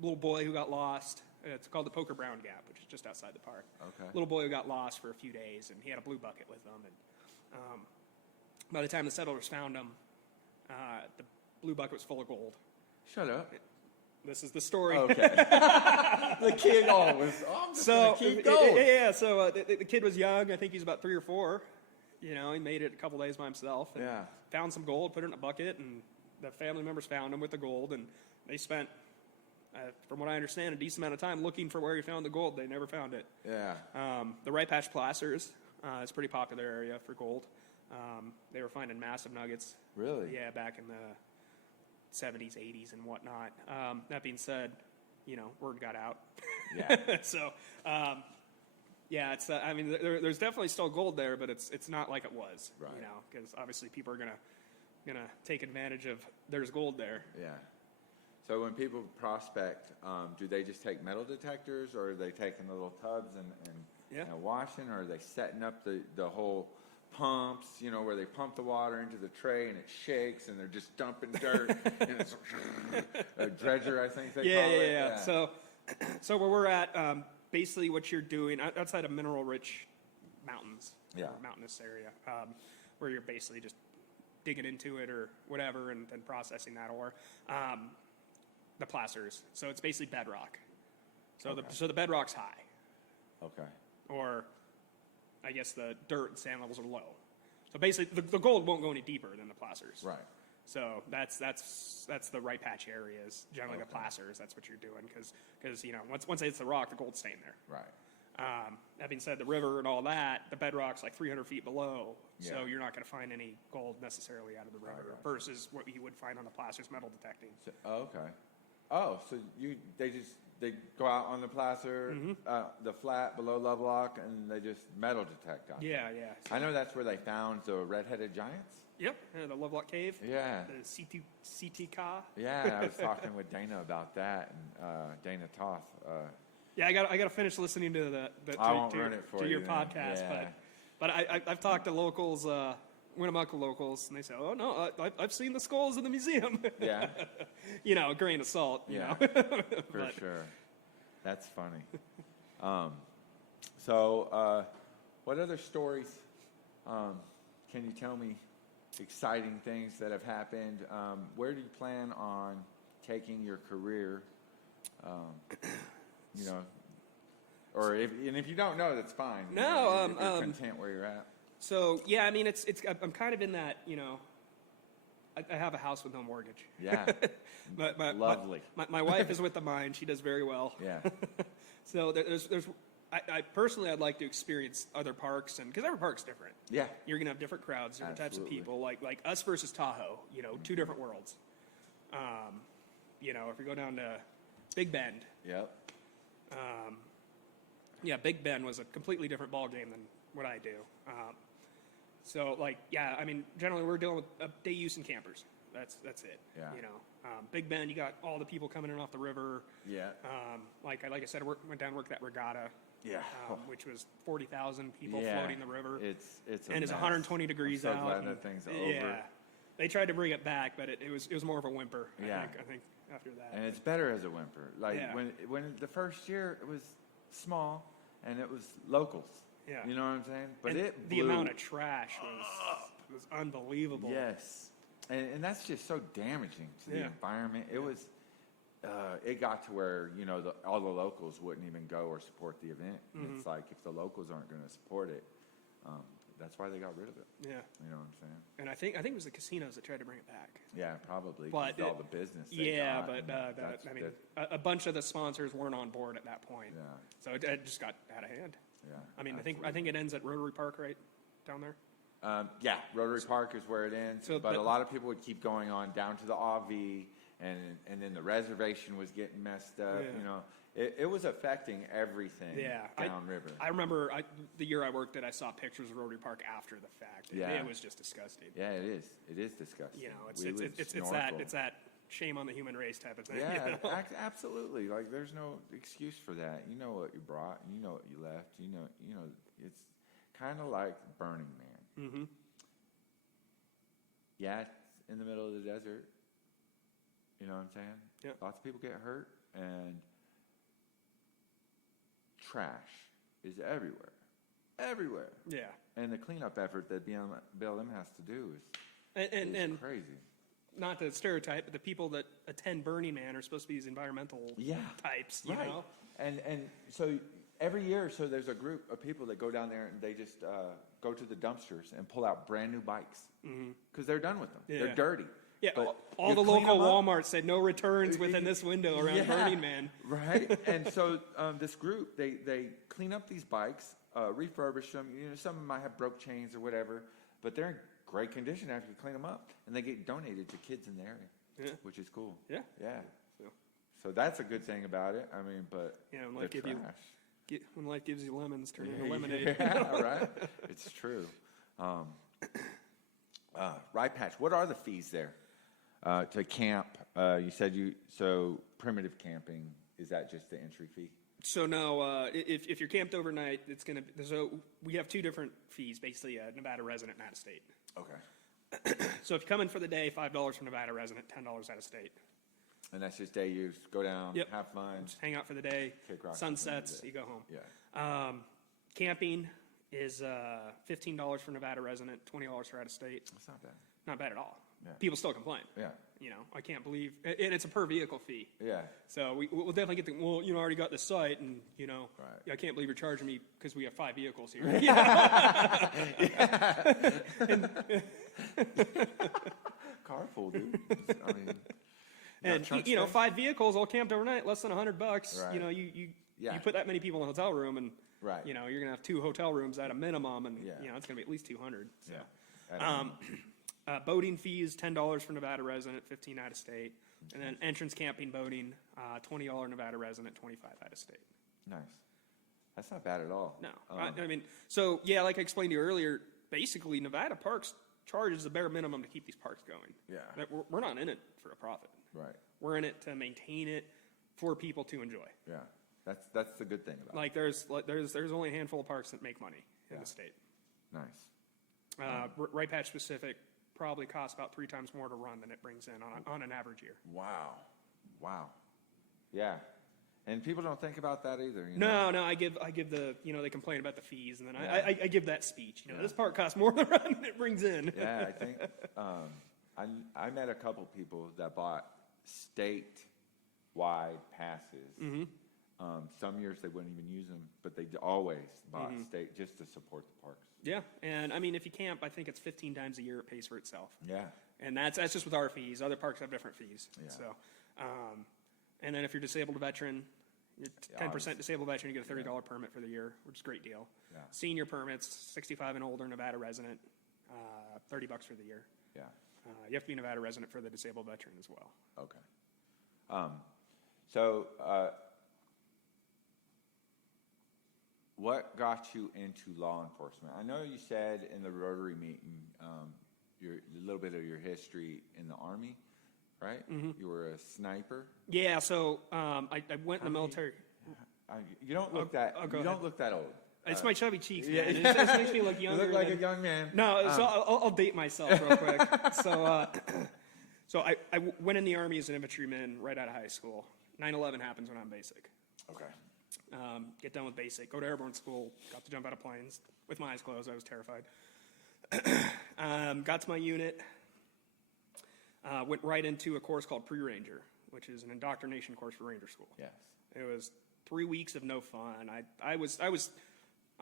little boy who got lost. It's called the Poker Brown Gap, which is just outside the park. Okay. Little boy who got lost for a few days, and he had a blue bucket with him. And by the time the settlers found him, the blue bucket was full of gold. Shut up. This is the story. Okay. The kid always. I'm just gonna keep going. Yeah. So the kid was young. I think he's about 3 or 4. He made it a couple days by himself. And Yeah. Found some gold, put it in a bucket, and the family members found him with the gold, and they spent, from what I understand, a decent amount of time looking for where he found the gold. They never found it. Yeah. The Rye Patch placers is a pretty popular area for gold. They were finding massive nuggets. Really? Yeah, back in the 70s, 80s, and whatnot. That being said, word got out. Yeah. So, it's. There's definitely still gold there, but it's not like it was. Right. Because obviously people are gonna take advantage of there's gold there. Yeah. So when people prospect, do they just take metal detectors, or are they taking the little tubs and washing, or are they setting up the whole pumps, where they pump the water into the tray and it shakes and they're just dumping dirt and it's a dredger, I think they call it. Yeah. So where we're at, basically what you're doing outside of mineral-rich mountains, or mountainous area, where you're basically just digging into it or whatever and then processing that ore. The placers. So it's basically bedrock. So the bedrock's high. Okay. Or I guess the dirt and sand levels are low. So basically the gold won't go any deeper than the placers. Right. So that's the Rye Patch areas, generally the placers. That's what you're doing because once it hits the rock, the gold's staying there. Right. That being said, the river and all that, the bedrock's like 300 feet below, so Yeah. you're not going to find any gold necessarily out of the river Right. versus what you would find on the placers metal detecting. So, okay. Oh, so they go out on the placer, the flat below Lovelock, and they just metal detect on it. Yeah. I know that's where they found the red-headed giants. Yep, the Lovelock Cave. Yeah. The CT-Ka. Yeah, I was talking with Dana about that, and Dana Toth. Yeah, I got to finish listening to I won't run it for your you, podcast, yeah. but I've talked to locals, Winnemucca locals, and they say, "Oh no, I've seen the skulls in the museum." Yeah. A grain of salt. Yeah. For But- sure. That's funny. So, what other stories can you tell me? Exciting things that have happened. Where do you plan on taking your career? Or if you don't know, that's fine. No, if you're content where you're at. So yeah, it's I'm kind of in that I have a house with no mortgage. Yeah. Lovely. My wife is with the mine. She does very well. Yeah. So I personally, I'd like to experience other parks, and because every park's different. Yeah. You're gonna have different crowds, different types of people. Like us versus Tahoe. Two different worlds. If we go down to Big Bend. Yep. Big Bend was a completely different ball game than what I do. Generally we're dealing with day use and campers. That's it. Yeah. Big Bend, you got all the people coming in off the river. Yeah. Like I said, went down and worked that regatta. Yeah. Which was 40,000 people floating the river. It's and it's 120 degrees I'm so out. glad that thing's over. Yeah. They tried to bring it back, but it was more of a whimper. Yeah. I think after that. And it's better as a whimper. Like Yeah. when the first year it was small and it was locals. Yeah. You know what I'm saying? But and it the blew amount of trash was unbelievable. Yes. And that's just so damaging to the environment. It was it got to where, all the locals wouldn't even go or support the event. Mm-hmm. It's like if the locals aren't going to support it, that's why they got rid of it. Yeah. You know what I'm saying? And I think it was the casinos that tried to bring it back. Yeah, probably. But all the business. A bunch of the sponsors weren't on board at that point. Yeah. So it just got out of hand. Yeah. I think it ends at Rotary Park right down there. Rotary Park is where it ends. But a lot of people would keep going on down to the RV, and then the reservation was getting messed up. Yeah. It was affecting everything downriver. I remember the year I worked it, I saw pictures of Rotary Park after the fact. It was just disgusting. Yeah, it is. It is disgusting. It's that shame on the human race type of thing. Yeah, absolutely. Like there's no excuse for that. You know what you brought. You know what you left. You know. It's kind of like Burning Man. Mm-hmm. Yeah, it's in the middle of the desert. You know what I'm saying? Yeah. Lots of people get hurt, and trash is everywhere. Everywhere. Yeah. And the cleanup effort that BLM has to do is crazy. Not to stereotype, but the people that attend Burning Man are supposed to be these environmental types, you know? And so every year, there's a group of people that go down there and they just go to the dumpsters and pull out brand new bikes because they're done with them. Yeah. They're dirty. Yeah, but all the local Walmarts said no returns within this window around Burning Man. Right? And so this group, they clean up these bikes, refurbish them. Some of them might have broke chains or whatever, but they're in great condition after you clean them up. And they get donated to kids in the area, which is cool. Yeah. Yeah. So that's a good thing about it. I mean, but when life gives you lemons, turn into lemonade. Yeah, right? It's true. Rye Patch, what are the fees there to camp? You said primitive camping, is that just the entry fee? So no, if you're camped overnight, it's going to be, so we have two different fees, basically Nevada resident and out of state. Okay. So if you come in for the day, $5 for Nevada resident, $10 out of state. And that's just day use, go down, have fun. Just hang out for the day, sunsets, you go home. Yeah. Camping is $15 for Nevada resident, $20 for out of state. That's not bad. Not bad at all. Yeah. People still complain. Yeah. I can't believe, and it's a per vehicle fee. Yeah. So we'll definitely get I already got the site, and right. I can't believe you're charging me because we have 5 vehicles here. Carpool, dude. I mean, and 5 vehicles all camped overnight, less than $100. Right. You put that many people in a hotel room, and right. You're gonna have 2 hotel rooms at a minimum, and it's gonna be at least 200. So. Yeah. Boating fees $10 for Nevada resident, $15 out of state, and then entrance camping boating $20 Nevada resident, $25 out of state. Nice. That's not bad at all. No, like I explained to you earlier, basically Nevada Parks charges the bare minimum to keep these parks going. Yeah. We're not in it for a profit. Right. We're in it to maintain it for people to enjoy. Yeah. That's the good thing about it. There's only a handful of parks that make money in the state. Nice. Rye Patch specific probably costs about 3 times more to run than it brings in on an average year. Wow. Yeah. And people don't think about that either. No, I give the they complain about the fees, and then I give that speech. This park costs more to run than it brings in. Yeah, I think I met a couple people that bought state-wide passes Some years they wouldn't even use them, but they always bought state just to support the parks. Yeah, and I mean, if you camp, I think it's 15 times a year it pays for itself. Yeah. And that's just with our fees. Other parks have different fees. Yeah. So, and then if you're disabled veteran, you're 10% disabled veteran, you get a $30 permit for the year, which is a great deal. Yeah. Senior permits, 65 and older, Nevada resident, $30 for the year. Yeah. You have to be a Nevada resident for the disabled veteran as well. Okay. So, what got you into law enforcement? I know you said in the Rotary meeting, a little bit of your history in the Army, right? Mm-hmm. You were a sniper. Yeah. So I went in the military. You don't look that old. It's my chubby cheeks, man. It just makes me look younger. You look like a young man. No, so I'll date myself real quick. So I went in the Army as an infantryman right out of high school. 9/11 happens when I'm basic. Okay. Get done with basic, go to airborne school, got to jump out of planes with my eyes closed. I was terrified. Got to my unit, went right into a course called Pre-Ranger, which is an indoctrination course for Ranger School. Yes. It was 3 weeks of no fun.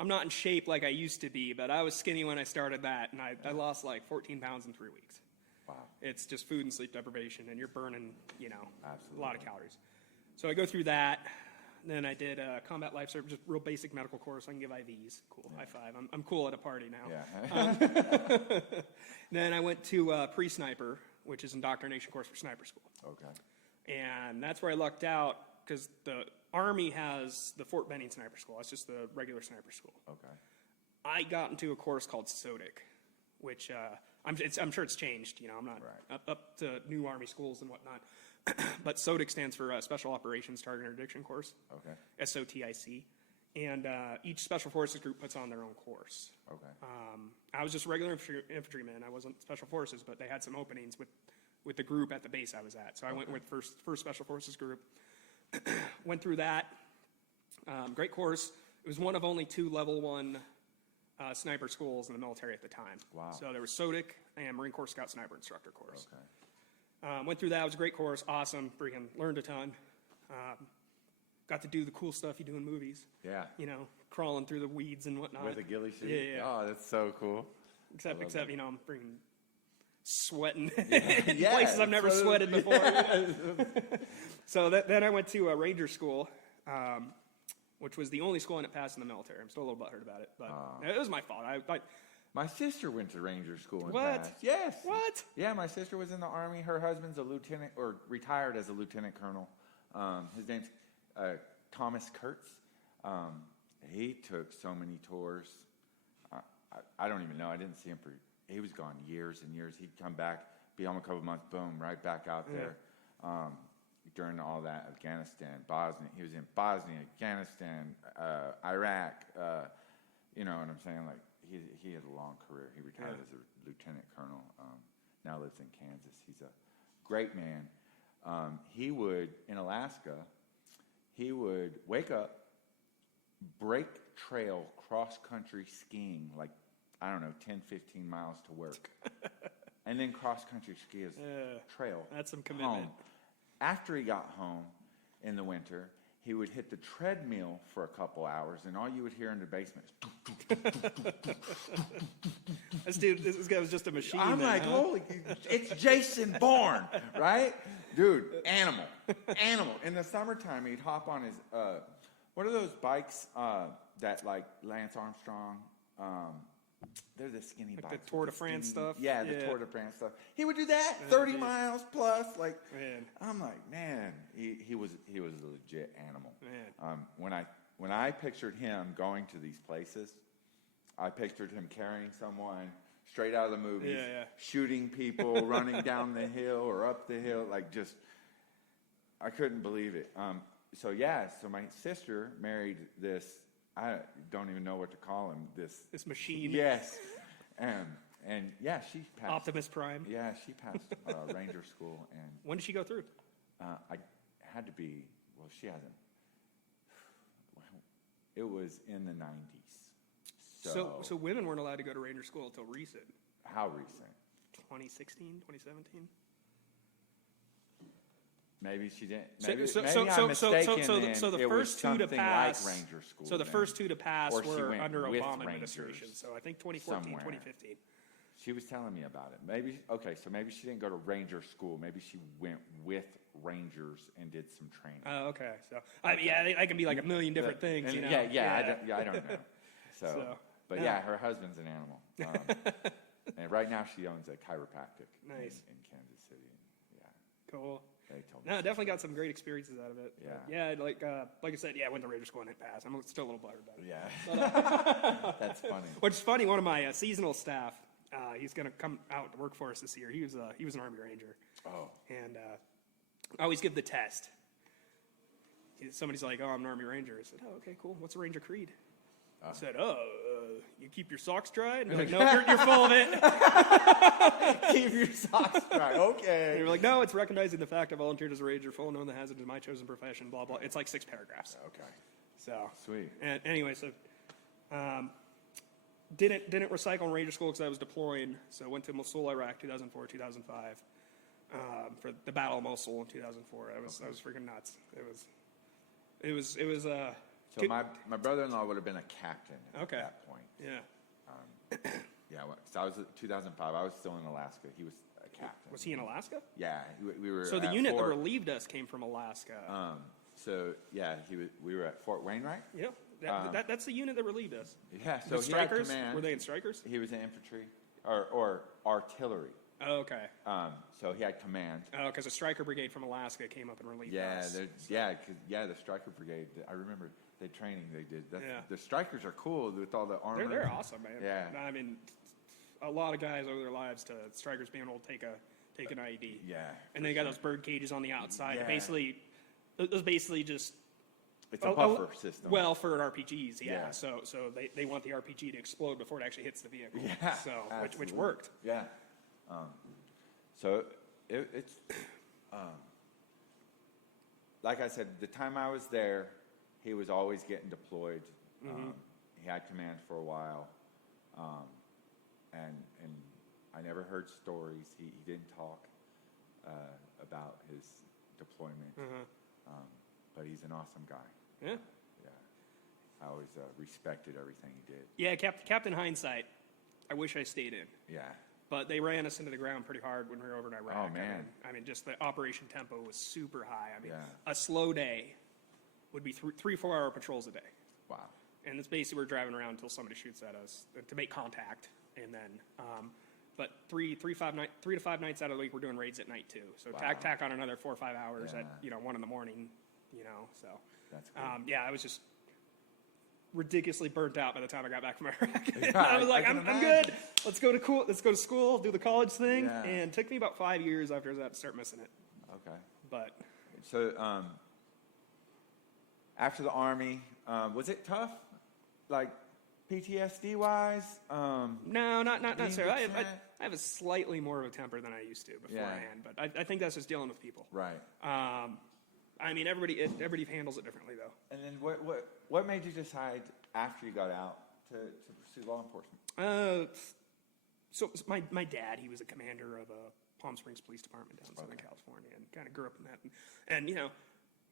I'm not in shape like I used to be, but I was skinny when I started that, and I lost like 14 pounds in 3 weeks. Wow. It's just food and sleep deprivation, and you're burning, Absolutely. a lot of calories. So I go through that. Then I did combat life service, just real basic medical course. I can give IVs. Cool. Yeah. High five. I'm cool at a party now. Yeah. Then I went to pre-sniper, which is indoctrination course for sniper school. Okay. And that's where I lucked out because the Army has the Fort Benning sniper school. That's just the regular sniper school. Okay. I got into a course called SODIC, which I'm sure it's changed. I'm not up to new Army schools and whatnot. But SODIC stands for Special Operations Target Interdiction Course. Okay. SOTIC. And each Special Forces group puts on their own course. Okay. I was just a regular infantryman. I wasn't Special Forces, but they had some openings with the group at the base I was at. So I went with first Special Forces group. Went through that. Great course. It was one of only 2 level 1 sniper schools in the military at the time. Wow. So there was SODIC and Marine Corps Scout Sniper Instructor course. Okay. Went through that. It was a great course. Awesome. Freaking learned a ton. Got to do the cool stuff you do in movies. Yeah. Crawling through the weeds and whatnot. With a ghillie suit? Yeah. Oh, that's so cool. Except I'm freaking sweating in places I've never sweated before. So then I went to a Ranger school, which was the only school I ended up passing in the military. I'm still a little butthurt about it, but it was my fault. My sister went to Ranger school and What? passed. Yes. What? Yeah, my sister was in the Army. Her husband's a lieutenant, or retired as a lieutenant colonel. His name's Thomas Kurtz. He took so many tours. I don't even know. I didn't see him he was gone years and years. He'd come back, be home a couple months, boom, right back out there. During all that Afghanistan, Bosnia. He was in Bosnia, Afghanistan, Iraq. You know what I'm saying? Like, he had a long career. He retired as a lieutenant colonel. Now lives in Kansas. He's a great man. He would, in Alaska, he would wake up, break trail cross-country skiing, like, 10, 15 miles to work. And then cross-country ski his trail. That's some commitment. Home. After he got home in the winter, he would hit the treadmill for a couple hours, and all you would hear in the basement is... This guy was just a machine. I'm like, holy, it's Jason Bourne, right? Dude, animal. In the summertime, he'd hop on his, what are those bikes that, like, Lance Armstrong, they're the skinny bikes. The Tour de France stuff? Yeah, the Tour de France stuff. He would do that, 30 miles plus. Like, man. I'm like, man, he was a legit animal. Man. When I pictured him going to these places, I pictured him carrying someone straight out of the movies, shooting people, running down the hill or up the hill, like just, I couldn't believe it. So my sister married this, I don't even know what to call him, this machine. Yes. And she passed. Optimus Prime. Yeah, she passed Ranger school. And when did she go through? I had to be, she hasn't. It was in the 90s. So women weren't allowed to go to Ranger school until recent. How recent? 2016, 2017. Maybe she didn't. So Maybe, so maybe so I'm so mistaken. so then. so the It was first two to something pass. like Ranger School. So the then. first two to pass Or she were went under with Obama Rangers administration. So I think 2014, somewhere. 2015. She was telling me about it. Maybe okay. So maybe she didn't go to Ranger School. Maybe she went with Rangers and did some training. Oh, okay. So I can be like a million different things. You know. I don't know. So but no. yeah, her husband's an animal. And right now she owns a chiropractic. Nice. In Kansas City. Yeah. Cool. They told me. No, definitely got some great experiences out of it. Yeah. Yeah, like I said, I went to Ranger School and it passed. I'm still a little buttered about it. Yeah. That's funny. Which is funny. One of my seasonal staff, he's going to come out to work for us this year. He was an Army Ranger. Oh. And I always give the test. Somebody's like, "Oh, I'm an Army Ranger." I said, "Oh, okay, cool. What's a Ranger creed?" I said, you keep your socks dry? And they're like, no, you're full of it. Keep your socks dry. Okay. And you're like, no, it's recognizing the fact I volunteered as a Ranger, full knowing the hazards of my chosen profession, blah, blah. It's like 6 paragraphs. Okay. So. Sweet. And anyway, so didn't recycle in Ranger School because I was deploying. So went to Mosul, Iraq, 2004, 2005. For the Battle of Mosul in 2004. I was freaking nuts. It was So my brother-in-law would have been a captain at that point. Yeah. Yeah, so I was 2005. I was still in Alaska. He was a captain. Was he in Alaska? Yeah, we were. So the at unit Fort, that relieved us came from Alaska. So yeah, we were at Fort Wainwright. Yep. That's the unit that relieved us. Yeah. So the he had Strikers? command. Were they in Strikers? He was in infantry or artillery. Oh, okay. So he had command. Oh, because the Striker Brigade from Alaska came up and relieved us. The Striker Brigade. I remember the training they did. The Strikers are cool with all the armor. They're awesome, man. Yeah. I mean, a lot of guys owe their lives to Strikers being able to take an IED. Yeah. And they got those bird cages on the outside. Yeah. It was basically just. It's a buffer system. Well, for RPGs, yeah. Yeah. So they want the RPG to explode before it actually hits the vehicle. Yeah. So which absolutely. worked. Yeah. So it's like I said, the time I was there, he was always getting deployed. He had command for a while, and I never heard stories. He didn't talk about his deployment, but he's an awesome guy. Yeah. Yeah, I always respected everything he did. Yeah, Captain Hindsight. I wish I stayed in. Yeah. But they ran us into the ground pretty hard when we were over in Iraq. Oh, man. I mean, just the operation tempo was super high. I mean, Yeah. a slow day would be 3-4 hour patrols a day. Wow. And it's basically we're driving around until somebody shoots at us to make contact. And then, but 3 to 5 nights out of the week, we're doing raids at night too. So Wow. tack on another 4 or 5 hours Yeah. at 1 in the morning. So That's cool. I was just ridiculously burnt out by the time I got back from Iraq. Yeah, I was like, I I'm can good. Let's go to school, do the college thing. Yeah. And it took me about 5 years after that to start missing it. Okay. But So after the Army, was it tough? Like PTSD wise? no, not necessarily. upset? I have a slightly more of a temper than I used to beforehand, but I think that's just dealing with people. Right. I mean, everybody handles it differently, though. And then what made you decide after you got out to pursue law enforcement? So my dad, he was a commander of a Palm Springs Police Department down in Southern California, and kind of grew up in that. And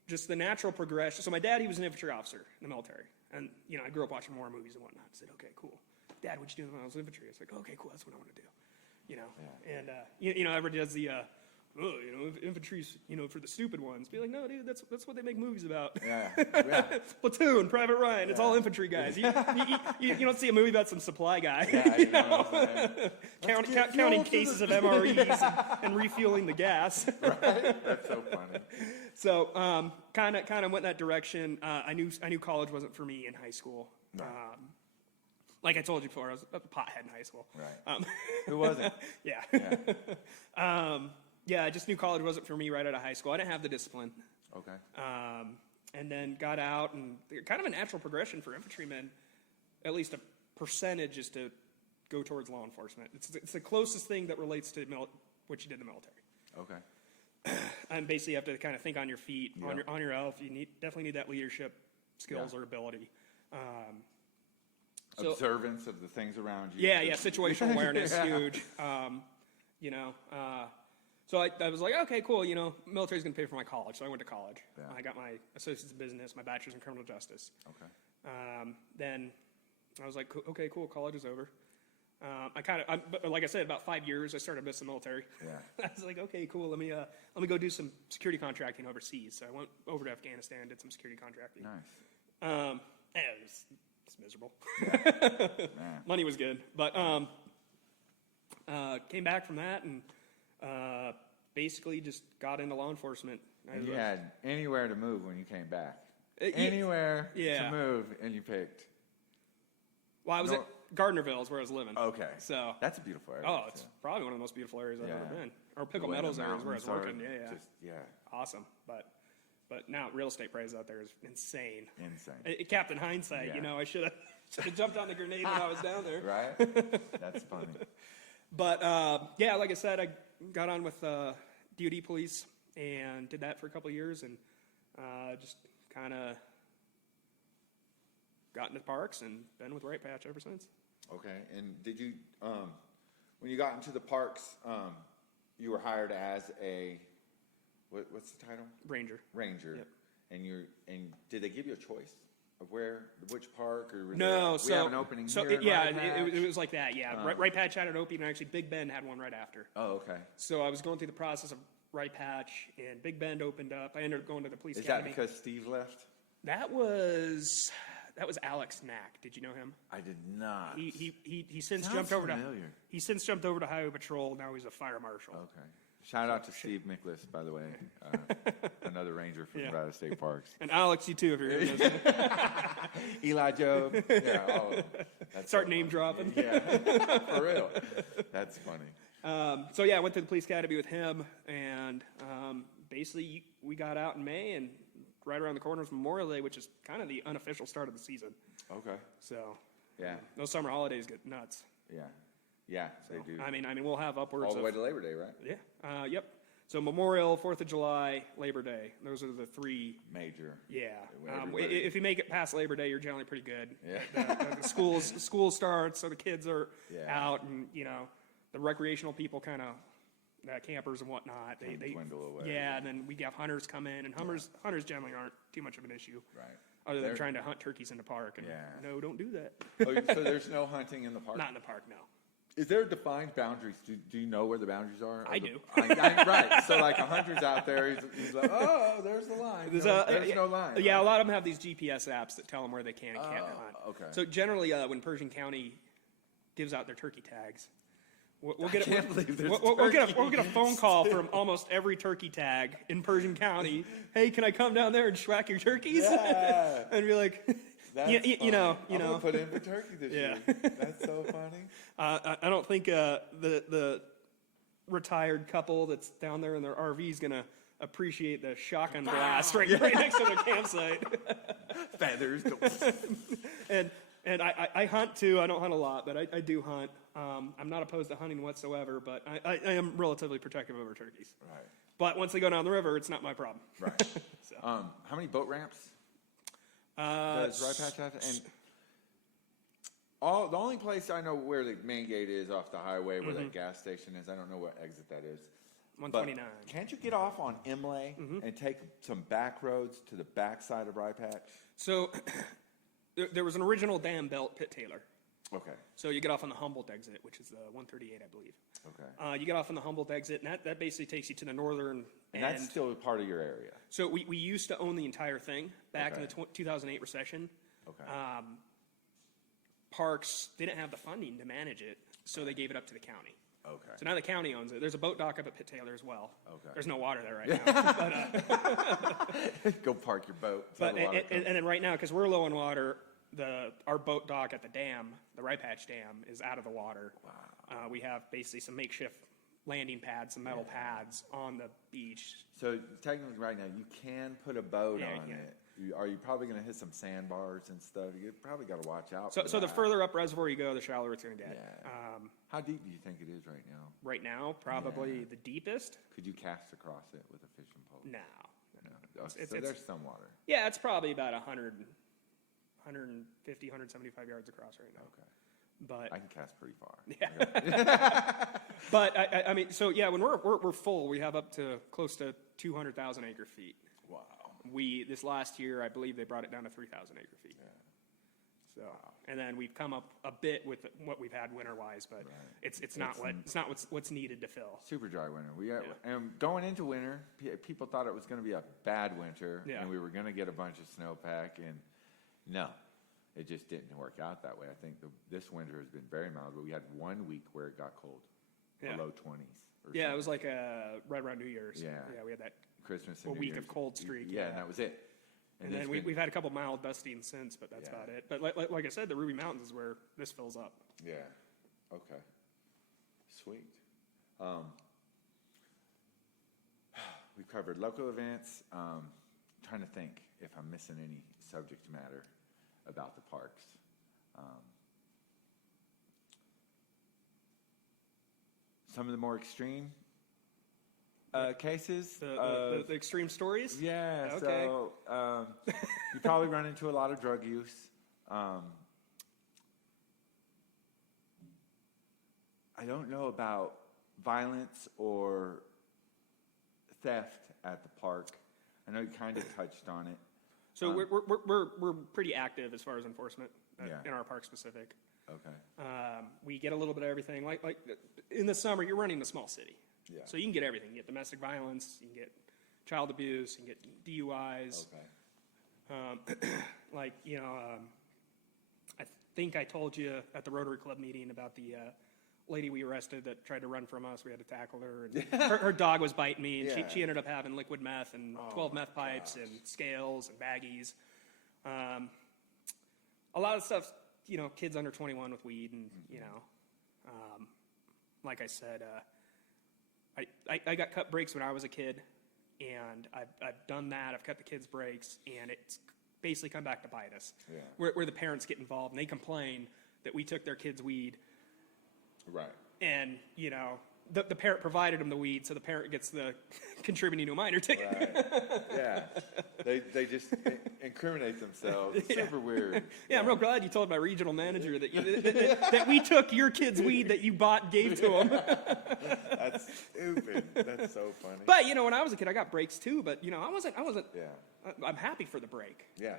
just the natural progression. So my dad, he was an infantry officer in the military, and I grew up watching war movies and whatnot. I said, okay, cool. Dad, what'd you do when I was in infantry? I was like, okay, cool. That's what I want to do. And everybody does the. Infantry's, for the stupid ones. Be like, no, dude, that's what they make movies about. Yeah. Platoon, Private Ryan, it's all infantry guys. You don't see a movie about some supply guy. Counting cases of MREs and refueling the gas. Right. That's so funny. So, kind of went that direction. I knew college wasn't for me in high school. No. Like I told you before, I was a pothead in high school. Right. Who wasn't? Yeah. Yeah. I just knew college wasn't for me right out of high school. I didn't have the discipline. Okay. And then got out, and kind of a natural progression for infantrymen, at least a percentage, is to go towards law enforcement. It's the closest thing that relates to what you did in the military. Okay. And basically, you have to kind of think on your feet, on your elf. You definitely need that leadership skills or ability. Observance of the things around you. Yeah, situational awareness, huge. So I was like, okay, cool. You know, military's going to pay for my college. So I went to college. Yeah. I got my associate's in business, my bachelor's in criminal justice. Okay. Then I was like, okay, cool. College is over. But like I said, about 5 years, I started missing the military. Yeah. I was like, okay, cool. Let me go do some security contracting overseas. So I went over to Afghanistan, did some security contracting. Nice. It's miserable. Yeah. Money was good, but came back from that and basically just got into law enforcement. And you had anywhere to move when you came back. Anywhere to move, and you picked. Well, I was at Gardnerville is where I was living. Okay. So that's a beautiful area. Oh, it's probably one of the most beautiful areas I've ever been. Or Pickle Meadows area is where I was working. Yeah. Awesome. But now real estate prices out there is insane. Captain Hindsight, you know, I should have jumped on the grenade when I was down there. Right? That's funny. But like I said, I got on with DoD police and did that for a couple of years and just kind of got into parks and been with Rye Patch ever since. Okay, and did you, when you got into the parks, you were hired as a, what's the title? Ranger. Yep. And did they give you a choice of which park, or we have an opening here? It was like that. Yeah, Rye Patch had an opening, and actually Big Bend had one right after. Oh, okay. So I was going through the process of Rye Patch, and Big Bend opened up. I ended up going to the police academy. Is that because Steve left? That was Alex Knack. Did you know him? I did not. He since Sounds jumped over familiar. He since jumped over to Highway Patrol. Now he's a fire marshal. Okay. Shout out to Steve Miklas, by the way, another ranger from Nevada State Parks. And Alex, you too, if you're hearing this. Eli Job. Yeah, all of them. Start name dropping. Yeah, for real. That's funny. So I went to the police academy with him, and basically we got out in May, and right around the corner was Memorial Day, which is kind of the unofficial start of the season. Okay. So those summer holidays get nuts. Yeah, they do. I mean, we'll have upwards all the way to Labor Day, right? Yeah. Yep. So Memorial, 4th of July, Labor Day. Those are the three major. Yeah. If you make it past Labor Day, you're generally pretty good. Yeah. The school starts, so the kids are out, and the recreational people kind of. Campers and whatnot, they dwindle away. Yeah, and then we have hunters come in, and hunters generally aren't too much of an issue, right? Other than trying to hunt turkeys in the park. And no, don't do that. So there's no hunting in the park. Not in the park, no. Is there defined boundaries? Do you know where the boundaries are? I do. Right. So like a hunter's out there, he's like, oh, there's the line. There's no line. Yeah, right? A lot of them have these GPS apps that tell them where they can and can't hunt. Okay. So generally, when Pershing County gives out their turkey tags. We'll get a phone call from almost every turkey tag in Pershing County. Hey, can I come down there and schwack your turkeys? Yeah. And be like, I'm gonna put in for turkey this year. That's so funny. I don't think the retired couple that's down there in their RV is gonna appreciate the shotgun blast right next to their campsite. Feathers. And I hunt too. I don't hunt a lot, but I do hunt. I'm not opposed to hunting whatsoever, but I am relatively protective over turkeys. Right. But once they go down the river, it's not my problem. Right. How many boat ramps does Rye Patch have? And the only place I know where the main gate is off the highway, where that gas station is, I don't know what exit that is. 129. But can't you get off on Imlay and take some back roads to the backside of Rye Patch? So there was an original dam built Pitt Taylor. Okay. So you get off on the Humboldt exit, which is the 138, I believe. Okay. You get off on the Humboldt exit, and that basically takes you to the northern and that's still part of your area? So we used to own the entire thing back in the 2008 recession. Okay. Parks didn't have the funding to manage it, so they gave it up to the county. Okay. So now the county owns it. There's a boat dock up at Pitt Taylor as well. Okay. There's no water there right now. But, go park your boat. And then right now, because we're low on water, our boat dock at the dam, the Rye Patch Dam, is out of the water. Wow. We have basically some makeshift landing pads, some metal pads on the beach. So technically right now, you can put a boat on it. Are you probably going to hit some sandbars and stuff? You probably got to watch out. So the further up reservoir you go, the shallower it's going to get. Yeah. How deep do you think it is right now? Right now, probably the deepest. Could you cast across it with a fishing pole? No. So there's some water. Yeah, it's probably about 150, 175 yards across right now. Okay. But I can cast pretty far. Yeah. But I mean, so yeah, when we're full, we have up to close to 200,000 acre feet. Wow. This last year, I believe they brought it down to 3,000 acre feet. Yeah. So, and then we've come up a bit with what we've had winter-wise, but it's not what's needed to fill. Super dry winter. And going into winter, people thought it was going to be a bad winter, and we were going to get a bunch of snowpack, and no, it just didn't work out that way. I think this winter has been very mild, but we had 1 week where it got cold, below 20s. Yeah, it was like right around New Year's. Yeah, we had that Christmas and a New week Year's. of cold streak. Yeah, and that was it. And then we've had a couple mild dustings since, but that's about it. But like I said, the Ruby Mountains is where this fills up. Yeah. Okay. Sweet. We've covered local events. Trying to think if I'm missing any subject matter about the parks. Some of the more extreme cases. The extreme stories? Yeah, okay. So you probably run into a lot of drug use. I don't know about violence or theft at the park. I know you kind of touched on it. So we're pretty active as far as enforcement in our park specific. Okay. We get a little bit of everything. Like in the summer, you're running a small city. Yeah. So you can get everything. You get domestic violence, you can get child abuse, you can get DUIs. Okay. I think I told you at the Rotary Club meeting about the lady we arrested that tried to run from us. We had to tackle her. And her dog was biting me, and she ended up having liquid meth and 12 meth pipes and scales and baggies. A lot of stuff, kids under 21 with weed, and, like I said, I got cut brakes when I was a kid, and I've done that. I've cut the kids' brakes, and it's basically come back to bite us. Yeah. Where the parents get involved, and they complain that we took their kids' weed. Right. And, the parent provided them the weed, so the parent gets the contributing to a minor ticket. Right. Yeah. They just incriminate themselves. It's super weird. Yeah, I'm real glad you told my regional manager that we took your kid's weed that you bought and gave to him. That's stupid. That's so funny. But, when I was a kid, I got breaks too, but, I wasn't, Yeah. I'm happy for the break. Yeah.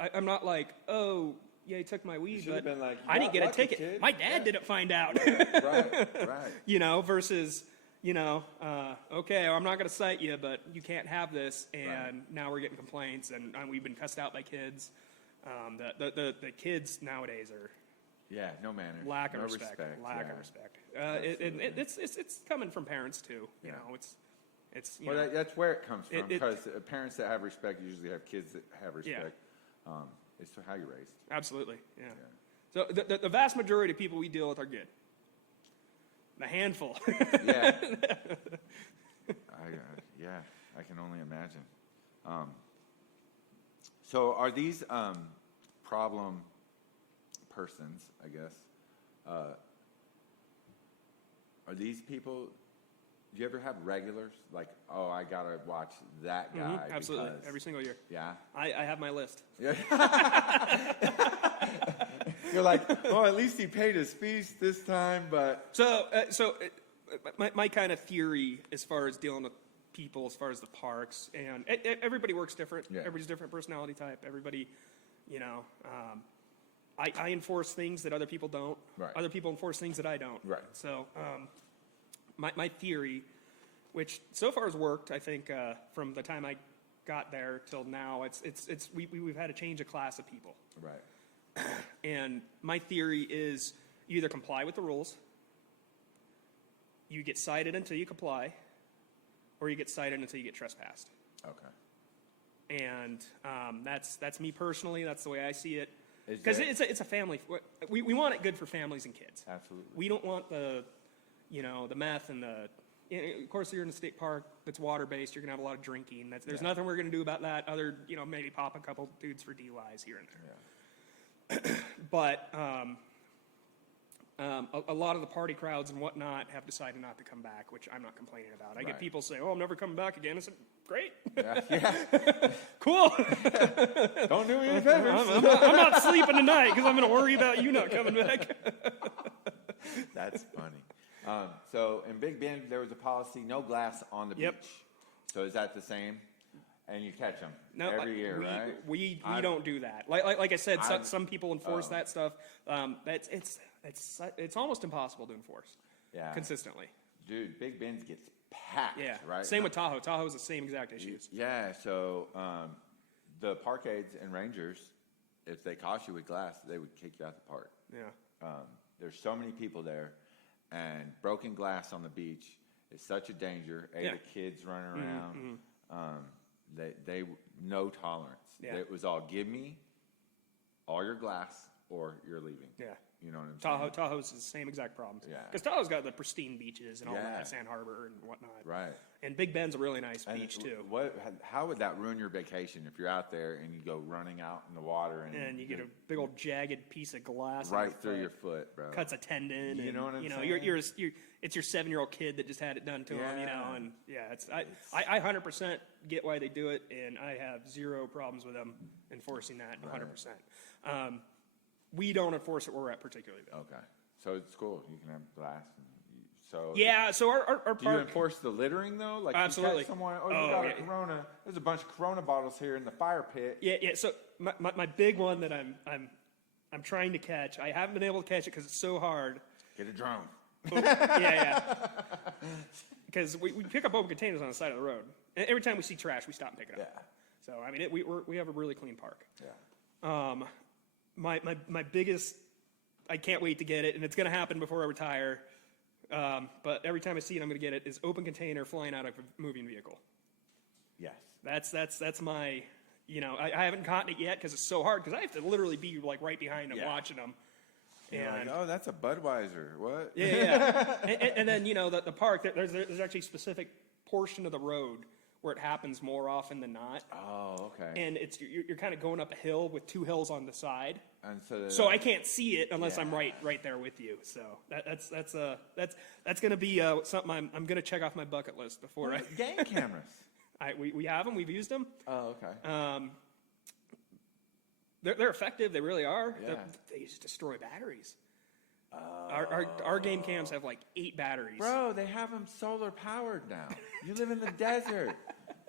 I'm not like, oh, yeah, he took my weed, but been like, I didn't get a ticket. Kid. My dad didn't find out. Right. Versus, okay, I'm not going to cite you, but you can't have this, and now we're getting complaints, and we've been cussed out by kids. The kids nowadays are no manners, lack of respect. It's coming from parents too. You know, it's that's where it comes from, because parents that have respect usually have kids that have respect. It's how you're raised. Absolutely, yeah. So the vast majority of people we deal with are good. The handful. Yeah. I can only imagine. So are these problem persons, I guess, are these people, do you ever have regulars? Like, oh, I got to watch that guy. Mm-hmm, absolutely. Because, every single year. Yeah. I have my list. Yeah. You're like, oh, at least he paid his fees this time, but... My kind of theory as far as dealing with people, as far as the parks, and everybody works different. Yeah. Everybody's different personality type. Everybody, I enforce things that other people don't. Right. Other people enforce things that I don't. Right. So my theory, which so far has worked, I think, from the time I got there till now, we've had a change of class of people. Right. And my theory is you either comply with the rules, you get cited until you comply, or you get cited until you get trespassed. Okay. And that's me personally. That's the way I see it. Because it's a family. We want it good for families and kids. Absolutely. We don't want the meth and of course, you're in a state park that's water-based. You're going to have a lot of drinking. There's nothing we're going to do about that other, maybe pop a couple dudes for DUIs here and there. Yeah. But a lot of the party crowds and whatnot have decided not to come back, which I'm not complaining about. I get people say, "Oh, I'm never coming back again." I said, "Great, cool." Don't do me any favors. I'm not sleeping tonight because I'm going to worry about you not coming back. That's funny. So in Big Bend, there was a policy: no glass on the beach. So is that the same? And you catch them every year, right? We don't do that. Like I said, some people enforce that stuff. It's almost impossible to enforce. Consistently. Dude, Big Bend gets packed. Right. Same with Tahoe. Tahoe has the same exact issues. Yeah. So the parkades and rangers, if they caught you with glass, they would kick you out the park. Yeah. There's so many people there, and broken glass on the beach is such a danger. The kids running around. They no tolerance. It was all, give me all your glass or you're leaving. Yeah. You know what I'm saying? Tahoe's the same exact problems. Yeah. Because Tahoe's got the pristine beaches and all that, Sand Harbor and whatnot. Right. And Big Bend's a really nice beach too. How would that ruin your vacation if you're out there and you go running out in the water and you get a big old jagged piece of glass right through your foot, bro? Cuts a tendon. You know what I'm saying? It's your 7-year-old kid that just had it done to him, and I 100% get why they do it, and I have zero problems with them enforcing that 100%. We don't enforce it where we're at particularly, though. Okay. So it's cool. You can have glass. So our park... Do you enforce the littering, though? Like, absolutely. You catch someone, you got a Corona. There's a bunch of Corona bottles here in the fire pit. Yeah. So my big one that I'm trying to catch, I haven't been able to catch it because it's so hard. Get a drone. Because we pick up open containers on the side of the road. And every time we see trash, we stop and pick it up. So, I mean, we have a really clean park. My biggest, I can't wait to get it, and it's going to happen before I retire, but every time I see it, I'm going to get it, is open container flying out of a moving vehicle. Yes. That's my, I haven't caught it yet because it's so hard, because I have to literally be like right behind them watching them. And like, that's a Budweiser. What? And then the park. There's actually a specific portion of the road where it happens more often than not. Oh, okay. And you're kind of going up a hill with 2 hills on the side. And so I can't see it unless I'm right there with you. So that's going to be something I'm going to check off my bucket list before game cameras. We have them. We've used them. Oh, okay. They're effective. They really are. Yeah. They just destroy batteries. Our game cams have like 8 batteries. Bro, they have them solar powered now. You live in the desert.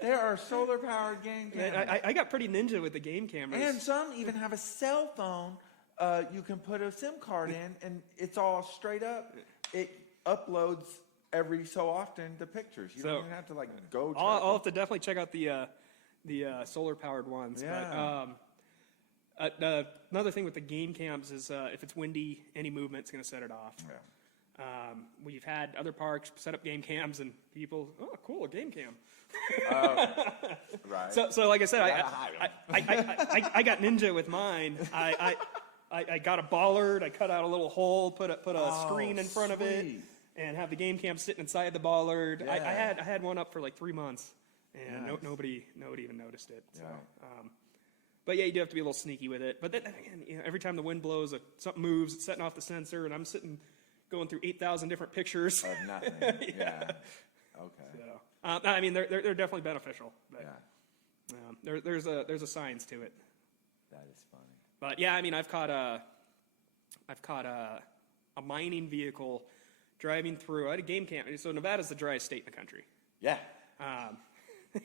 There are solar powered game cameras. I got pretty ninja with the game cameras. And some even have a cell phone. You can put a SIM card in, and it's all straight up. It uploads every so often the pictures. You don't even have to go. I'll have to definitely check out the solar powered ones. Yeah. But, another thing with the game cams is if it's windy, any movement's going to set it off. Yeah. We've had other parks set up game cams, and people, oh, cool, a game cam. Right. So like I said, I got ninja with mine. I got a bollard. I cut out a little hole, put a screen in front of it, and have the game cam sitting inside the bollard. Yeah. I had one up for like 3 months, and nobody even noticed it. So. Yeah. But yeah, you do have to be a little sneaky with it. But then again, every time the wind blows, something moves, it's setting off the sensor, and I'm going through 8,000 different pictures. Of nothing. Yeah. Okay. So, I mean, they're definitely beneficial. But, there's a science to it. That is funny. But yeah, I mean, I've caught a mining vehicle driving through. I had a game camp. So Nevada's the driest state in the country. Yeah.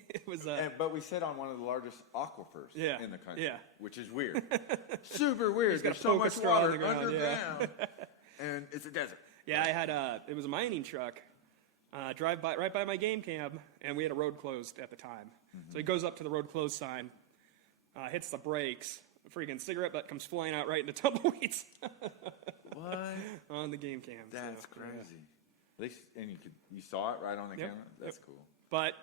It was, but we sit on one of the largest aquifers in the country, which is weird. Super weird. There's so much water underground, and it's a desert. Yeah, I had it was a mining truck drive by right by my game camp, and we had a road closed at the time. Mm-hmm. So he goes up to the road closed sign, hits the brakes, a freaking cigarette butt comes flying out right into tumbleweeds. What? On the game cam. That's crazy. At least, and you saw it right on the camera. That's cool. But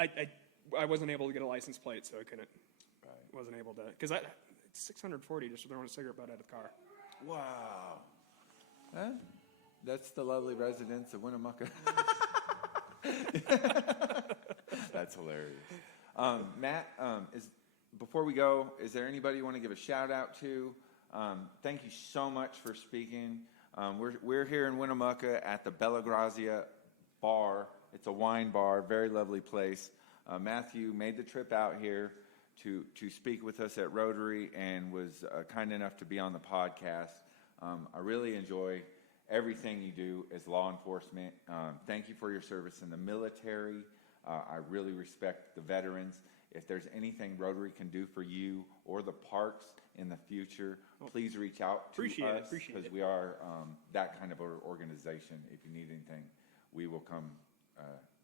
I wasn't able to get a license plate, so I couldn't. Right. Wasn't able to, because it's $640 just for throwing a cigarette butt out of the car. Wow. That's the lovely residents of Winnemucca. That's hilarious. Matt, before we go, is there anybody you want to give a shout out to? Thank you so much for speaking. We're here in Winnemucca at the Bella Grazia Bar. It's a wine bar, very lovely place. Matthew made the trip out here to speak with us at Rotary and was kind enough to be on the podcast. I really enjoy everything you do as law enforcement. Thank you for your service in the military. I really respect the veterans. If there's anything Rotary can do for you or the parks in the future, please reach out to us, because we are that kind of organization. If you need anything, we will come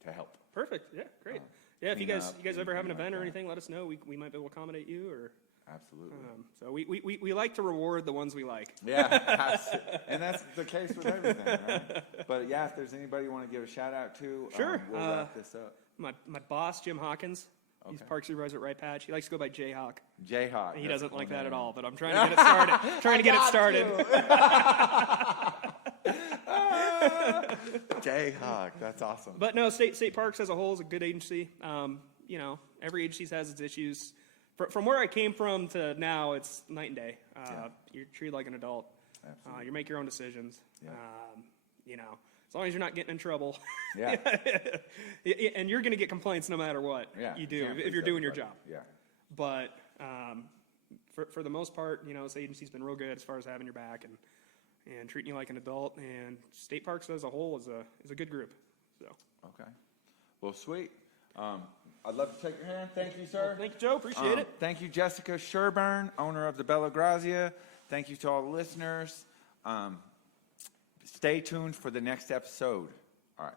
to help. Perfect. Yeah, great. Yeah, if you guys ever have an event or anything, let us know. We might be able to accommodate you. Or absolutely. So we like to reward the ones we like. Yeah, and that's the case with everything, right? But yeah, if there's anybody you want to give a shout out to, sure. We'll wrap this up. My boss, Jim Hawkins. He's park supervisor at Rye Patch. He likes to go by Jayhawk. Jayhawk. He doesn't like that at all, but I'm trying to get it started. Jayhawk, that's awesome. But no, state parks as a whole is a good agency. Every agency has its issues. From where I came from to now, it's night and day. You're treated like an adult. You make your own decisions. Yeah. As long as you're not getting in trouble. Yeah. And you're going to get complaints no matter what you do if you're doing your job. Yeah. But for the most part, this agency's been real good as far as having your back and treating you like an adult. And state parks as a whole is a good group. So. Okay. Well, sweet. I'd love to take your hand. Thank you, sir. Well, thank you, Joe. Appreciate it. Thank you, Jessica Sherburne, owner of the Bella Grazia. Thank you to all the listeners. Stay tuned for the next episode. All right.